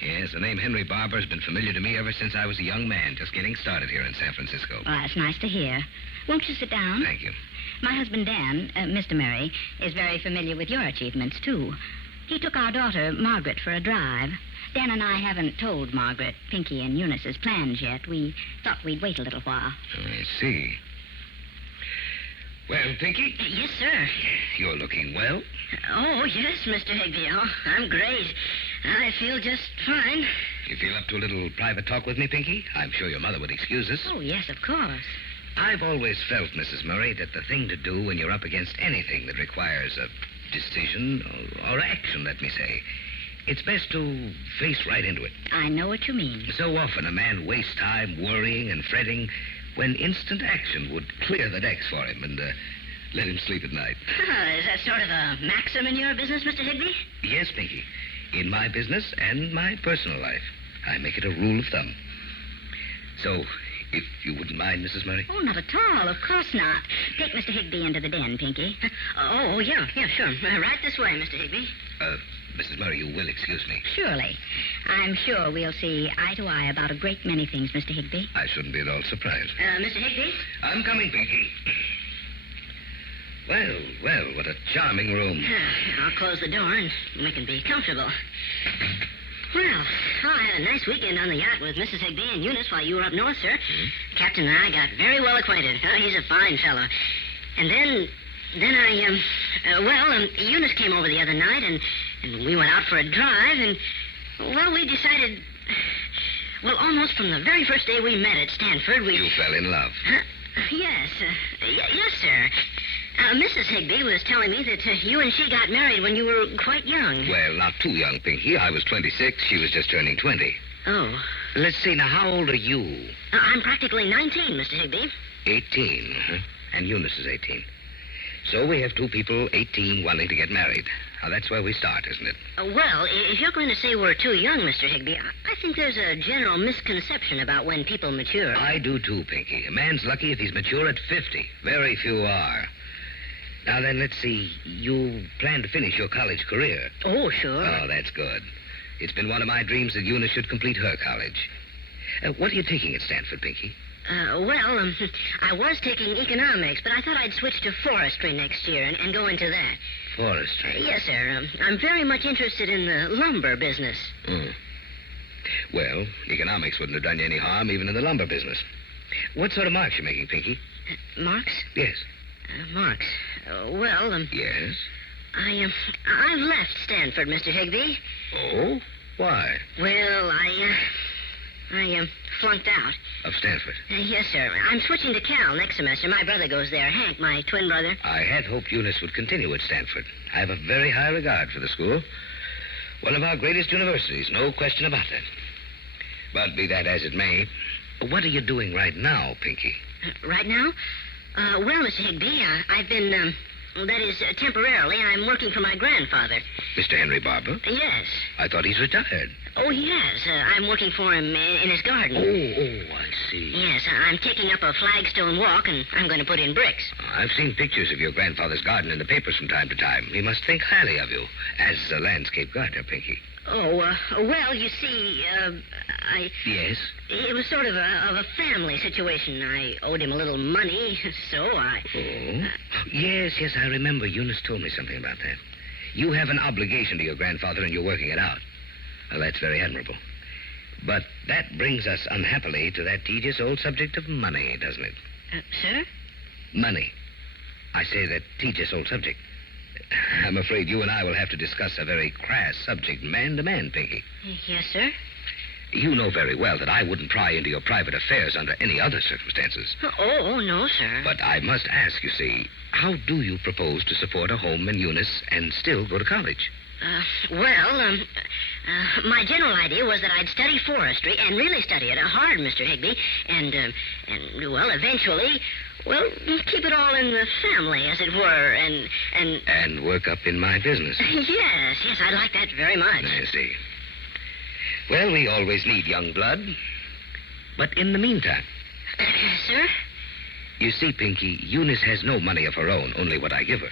Yes, the name Henry Barber has been familiar to me ever since I was a young man, just getting started here in San Francisco. Well, that's nice to hear. Won't you sit down? Thank you. My husband, Dan, Mr. Murray, is very familiar with your achievements, too. He took our daughter, Margaret, for a drive. Dan and I haven't told Margaret, Pinky, and Eunice's plans yet. We thought we'd wait a little while. I see. Well, Pinky? Yes, sir. You're looking well. Oh, yes, Mr. Higby. Oh, I'm great. I feel just fine. You feel up to a little private talk with me, Pinky? I'm sure your mother would excuse us. Oh, yes, of course. I've always felt, Mrs. Murray, that the thing to do when you're up against anything that requires a decision or action, let me say, it's best to face right into it. I know what you mean. So often a man wastes time worrying and fretting when instant action would clear the decks for him and let him sleep at night. Is that sort of a maxim in your business, Mr. Higby? Yes, Pinky. In my business and my personal life, I make it a rule of thumb. So, if you wouldn't mind, Mrs. Murray? Oh, not at all. Of course not. Take Mr. Higby into the den, Pinky. Oh, yeah, sure. Right this way, Mr. Higby. Mrs. Murray, you will excuse me. Surely. I'm sure we'll see eye to eye about a great many things, Mr. Higby. I shouldn't be at all surprised. Mr. Higby? I'm coming, Pinky. Well, what a charming room. I'll close the door and we can be comfortable. Well, I had a nice weekend on the yacht with Mrs. Higby and Eunice while you were up north, sir. Mm-hmm. Captain and I got very well acquainted. He's a fine fellow. And then Eunice came over the other night, and we went out for a drive, and, well, we decided, well, almost from the very first day we met at Stanford, we... You fell in love. Yes, yes, sir. Mrs. Higby was telling me that you and she got married when you were quite young. Well, not too young, Pinky. I was 26. She was just turning 20. Oh. Let's see, now, how old are you? I'm practically 19, Mr. Higby. 18, huh? And Eunice is 18. So we have two people, 18, wanting to get married. Now, that's where we start, isn't it? Well, if you're going to say we're too young, Mr. Higby, I think there's a general misconception about when people mature. I do, too, Pinky. A man's lucky if he's mature at 50. Very few are. Now, then, let's see. You plan to finish your college career. Oh, sure. Oh, that's good. It's been one of my dreams that Eunice should complete her college. What are you taking at Stanford, Pinky? I was taking economics, but I thought I'd switch to forestry next year and go into that. Forestry? Yes, sir. I'm very much interested in the lumber business. Well, economics wouldn't have done you any harm, even in the lumber business. What sort of marks you making, Pinky? Marks? Yes. Marks. Yes? I've left Stanford, Mr. Higby. Oh? Why? Well, I flunked out. Of Stanford? Yes, sir. I'm switching to Cal next semester. My brother goes there, Hank, my twin brother. I had hoped Eunice would continue at Stanford. I have a very high regard for the school. One of our greatest universities, no question about that. But be that as it may, what are you doing right now, Pinky? Right now? Well, Mr. Higby, I've been, that is, temporarily, I'm working for my grandfather. Mr. Henry Barber? Yes. I thought he's retired. Oh, he has. I'm working for him in his garden. Oh, I see. Yes, I'm taking up a flagstone walk, and I'm going to put in bricks. I've seen pictures of your grandfather's garden in the papers from time to time. He must think highly of you as a landscape gardener, Pinky. Well, you see, Yes? It was sort of a family situation. I owed him a little money, so I... Oh? Yes, I remember. Eunice told me something about that. You have an obligation to your grandfather, and you're working it out. Well, that's very admirable. But that brings us, unhappily, to that tedious old subject of money, doesn't it? Sir? Money. I say that tedious old subject. I'm afraid you and I will have to discuss a very crass subject, man to man, Pinky. Yes, sir? You know very well that I wouldn't pry into your private affairs under any other circumstances. Oh, no, sir. But I must ask, you see, how do you propose to support a home and Eunice and still go to college? My general idea was that I'd study forestry, and really study it hard, Mr. Higbee, and eventually, keep it all in the family, as it were, And work up in my business. Yes, I'd like that very much. I see. Well, we always need young blood. But in the meantime... Sir? You see, Pinky, Eunice has no money of her own, only what I give her.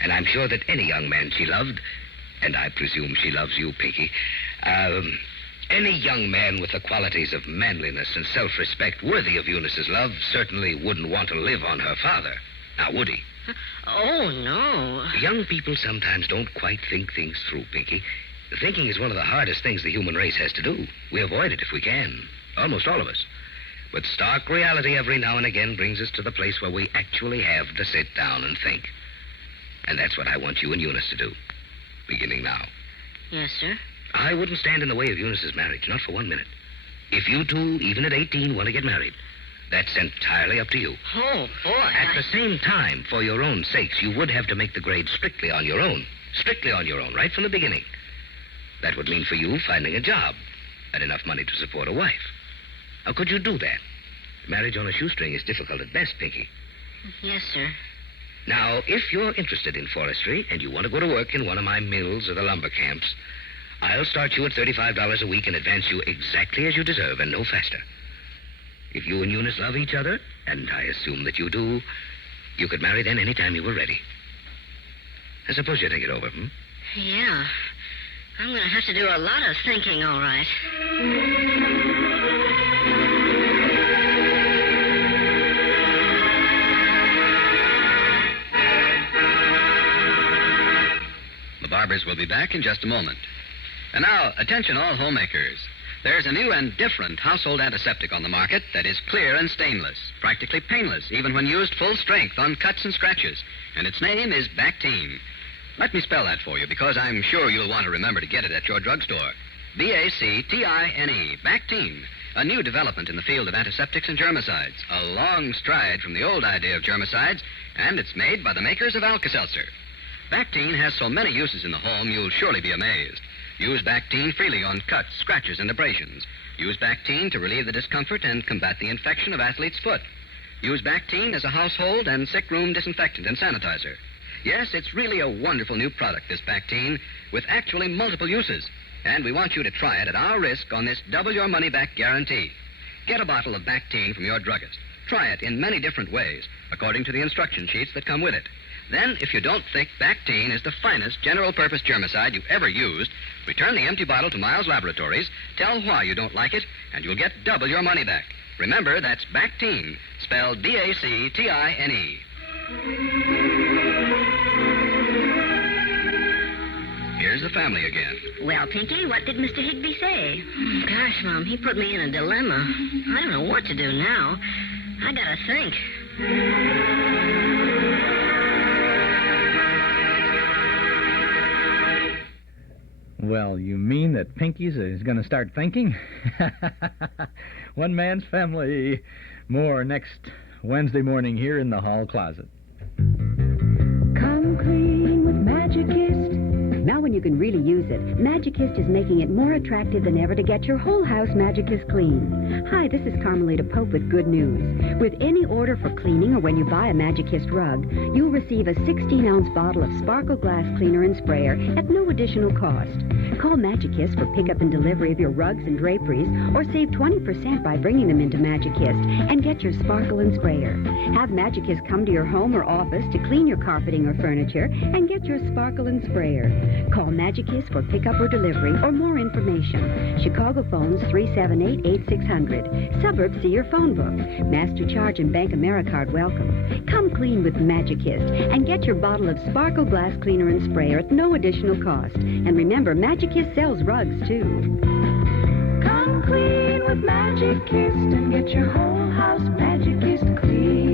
And I'm sure that any young man she loved, and I presume she loves you, Pinky, any young man with the qualities of manliness and self-respect worthy of Eunice's love certainly wouldn't want to live on her father. Now, would he? Oh, no. Young people sometimes don't quite think things through, Pinky. Thinking is one of the hardest things the human race has to do. We avoid it if we can. Almost all of us. But stark reality every now and again brings us to the place where we actually have to sit down and think. And that's what I want you and Eunice to do. Beginning now. Yes, sir? I wouldn't stand in the way of Eunice's marriage, not for 1 minute. If you two, even at 18, want to get married, that's entirely up to you. Oh, boy. At the same time, for your own sakes, you would have to make the grade strictly on your own. Strictly on your own, right from the beginning. That would mean for you finding a job and enough money to support a wife. How could you do that? Marriage on a shoestring is difficult at best, Pinky. Yes, sir. Now, if you're interested in forestry and you want to go to work in one of my mills or the lumber camps, I'll start you at $35 a week and advance you exactly as you deserve and no faster. If you and Eunice love each other, and I assume that you do, you could marry then any time you were ready. I suppose you think it over, Yeah. I'm going to have to do a lot of thinking, all right. The Barbers will be back in just a moment. And now, attention all homemakers. There's a new and different household antiseptic on the market that is clear and stainless, practically painless, even when used full strength on cuts and scratches. And its name is Bactine. Let me spell that for you, because I'm sure you'll want to remember to get it at your drugstore. B-A-C-T-I-N-E, Bactine, a new development in the field of antiseptics and germicides, a long stride from the old idea of germicides, and it's made by the makers of Alka-Seltzer. Bactine has so many uses in the home, you'll surely be amazed. Use Bactine freely on cuts, scratches, and abrasions. Use Bactine to relieve the discomfort and combat the infection of athlete's foot. Use Bactine as a household and sick room disinfectant and sanitizer. Yes, it's really a wonderful new product, this Bactine, with actually multiple uses. And we want you to try it at our risk on this double-your-money-back guarantee. Get a bottle of Bactine from your druggist. Try it in many different ways, according to the instruction sheets that come with it. Then, if you don't think Bactine is the finest general-purpose germicide you've ever used, return the empty bottle to Miles Laboratories, tell why you don't like it, and you'll get double your money back. Remember, that's Bactine, spelled B-A-C-T-I-N-E. Here's the family again. Well, Pinky, what did Mr. Higbee say? Gosh, Mom, he put me in a dilemma. I don't know what to do now. I gotta think. Well, you mean that Pinky's is going to start thinking? One man's family. More next Wednesday morning here in the hall closet. Come clean with Magicist. Now when you can really use it, Magicist is making it more attractive than ever to get your whole house Magicist clean. Hi, this is Carmelita Pope with good news. With any order for cleaning or when you buy a Magicist rug, you'll receive a 16-ounce bottle of Sparkle Glass Cleaner and Sprayer at no additional cost. Call Magicist for pickup and delivery of your rugs and draperies, or save 20% by bringing them into Magicist and get your sparkle and sprayer. Have Magicist come to your home or office to clean your carpeting or furniture and get your sparkle and sprayer. Call Magicist for pickup or delivery or more information. Chicago phones 378-8600. Suburbs see your phone book. Master Charge and Bank AmeriCard welcome. Come clean with Magicist and get your bottle of Sparkle Glass Cleaner and Sprayer at no additional cost. And remember, Magicist sells rugs, too. Come clean with Magicist and get your whole house Magicist clean.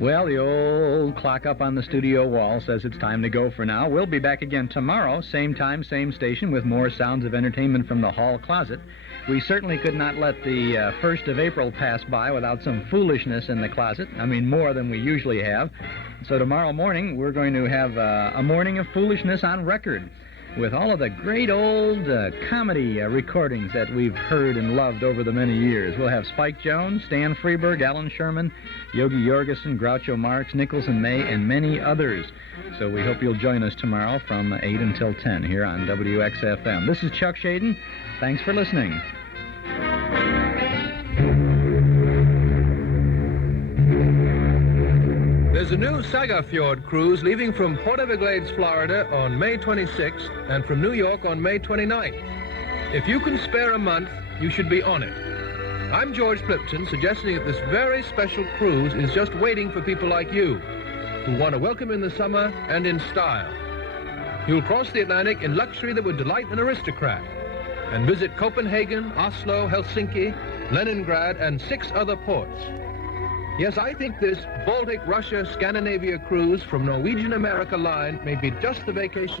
Well, the old clock up on the studio wall says it's time to go for now. We'll be back again tomorrow, same time, same station, with more sounds of entertainment from the hall closet. We certainly could not let the 1st of April pass by without some foolishness in the closet. I mean, more than we usually have. So tomorrow morning, we're going to have a morning of foolishness on record with all of the great old comedy recordings that we've heard and loved over the many years. We'll have Spike Jones, Stan Freberg, Alan Sherman, Yogi Jorgensen, Groucho Marx, Nichols and May, and many others. So we hope you'll join us tomorrow from 8 until 10 here on WXFM. This is Chuck Shaden. Thanks for listening. There's a new Saga Fjord cruise leaving from Port Everglades, Florida on May 26th and from New York on May 29th. If you can spare a month, you should be on it. I'm George Plimpton, suggesting that this very special cruise is just waiting for people like you who want to welcome in the summer and in style. You'll cross the Atlantic in luxury that would delight an aristocrat and visit Copenhagen, Oslo, Helsinki, Leningrad, and 6 other ports. Yes, I think this Baltic, Russia, Scandinavia cruise from Norwegian America Line may be just the vacation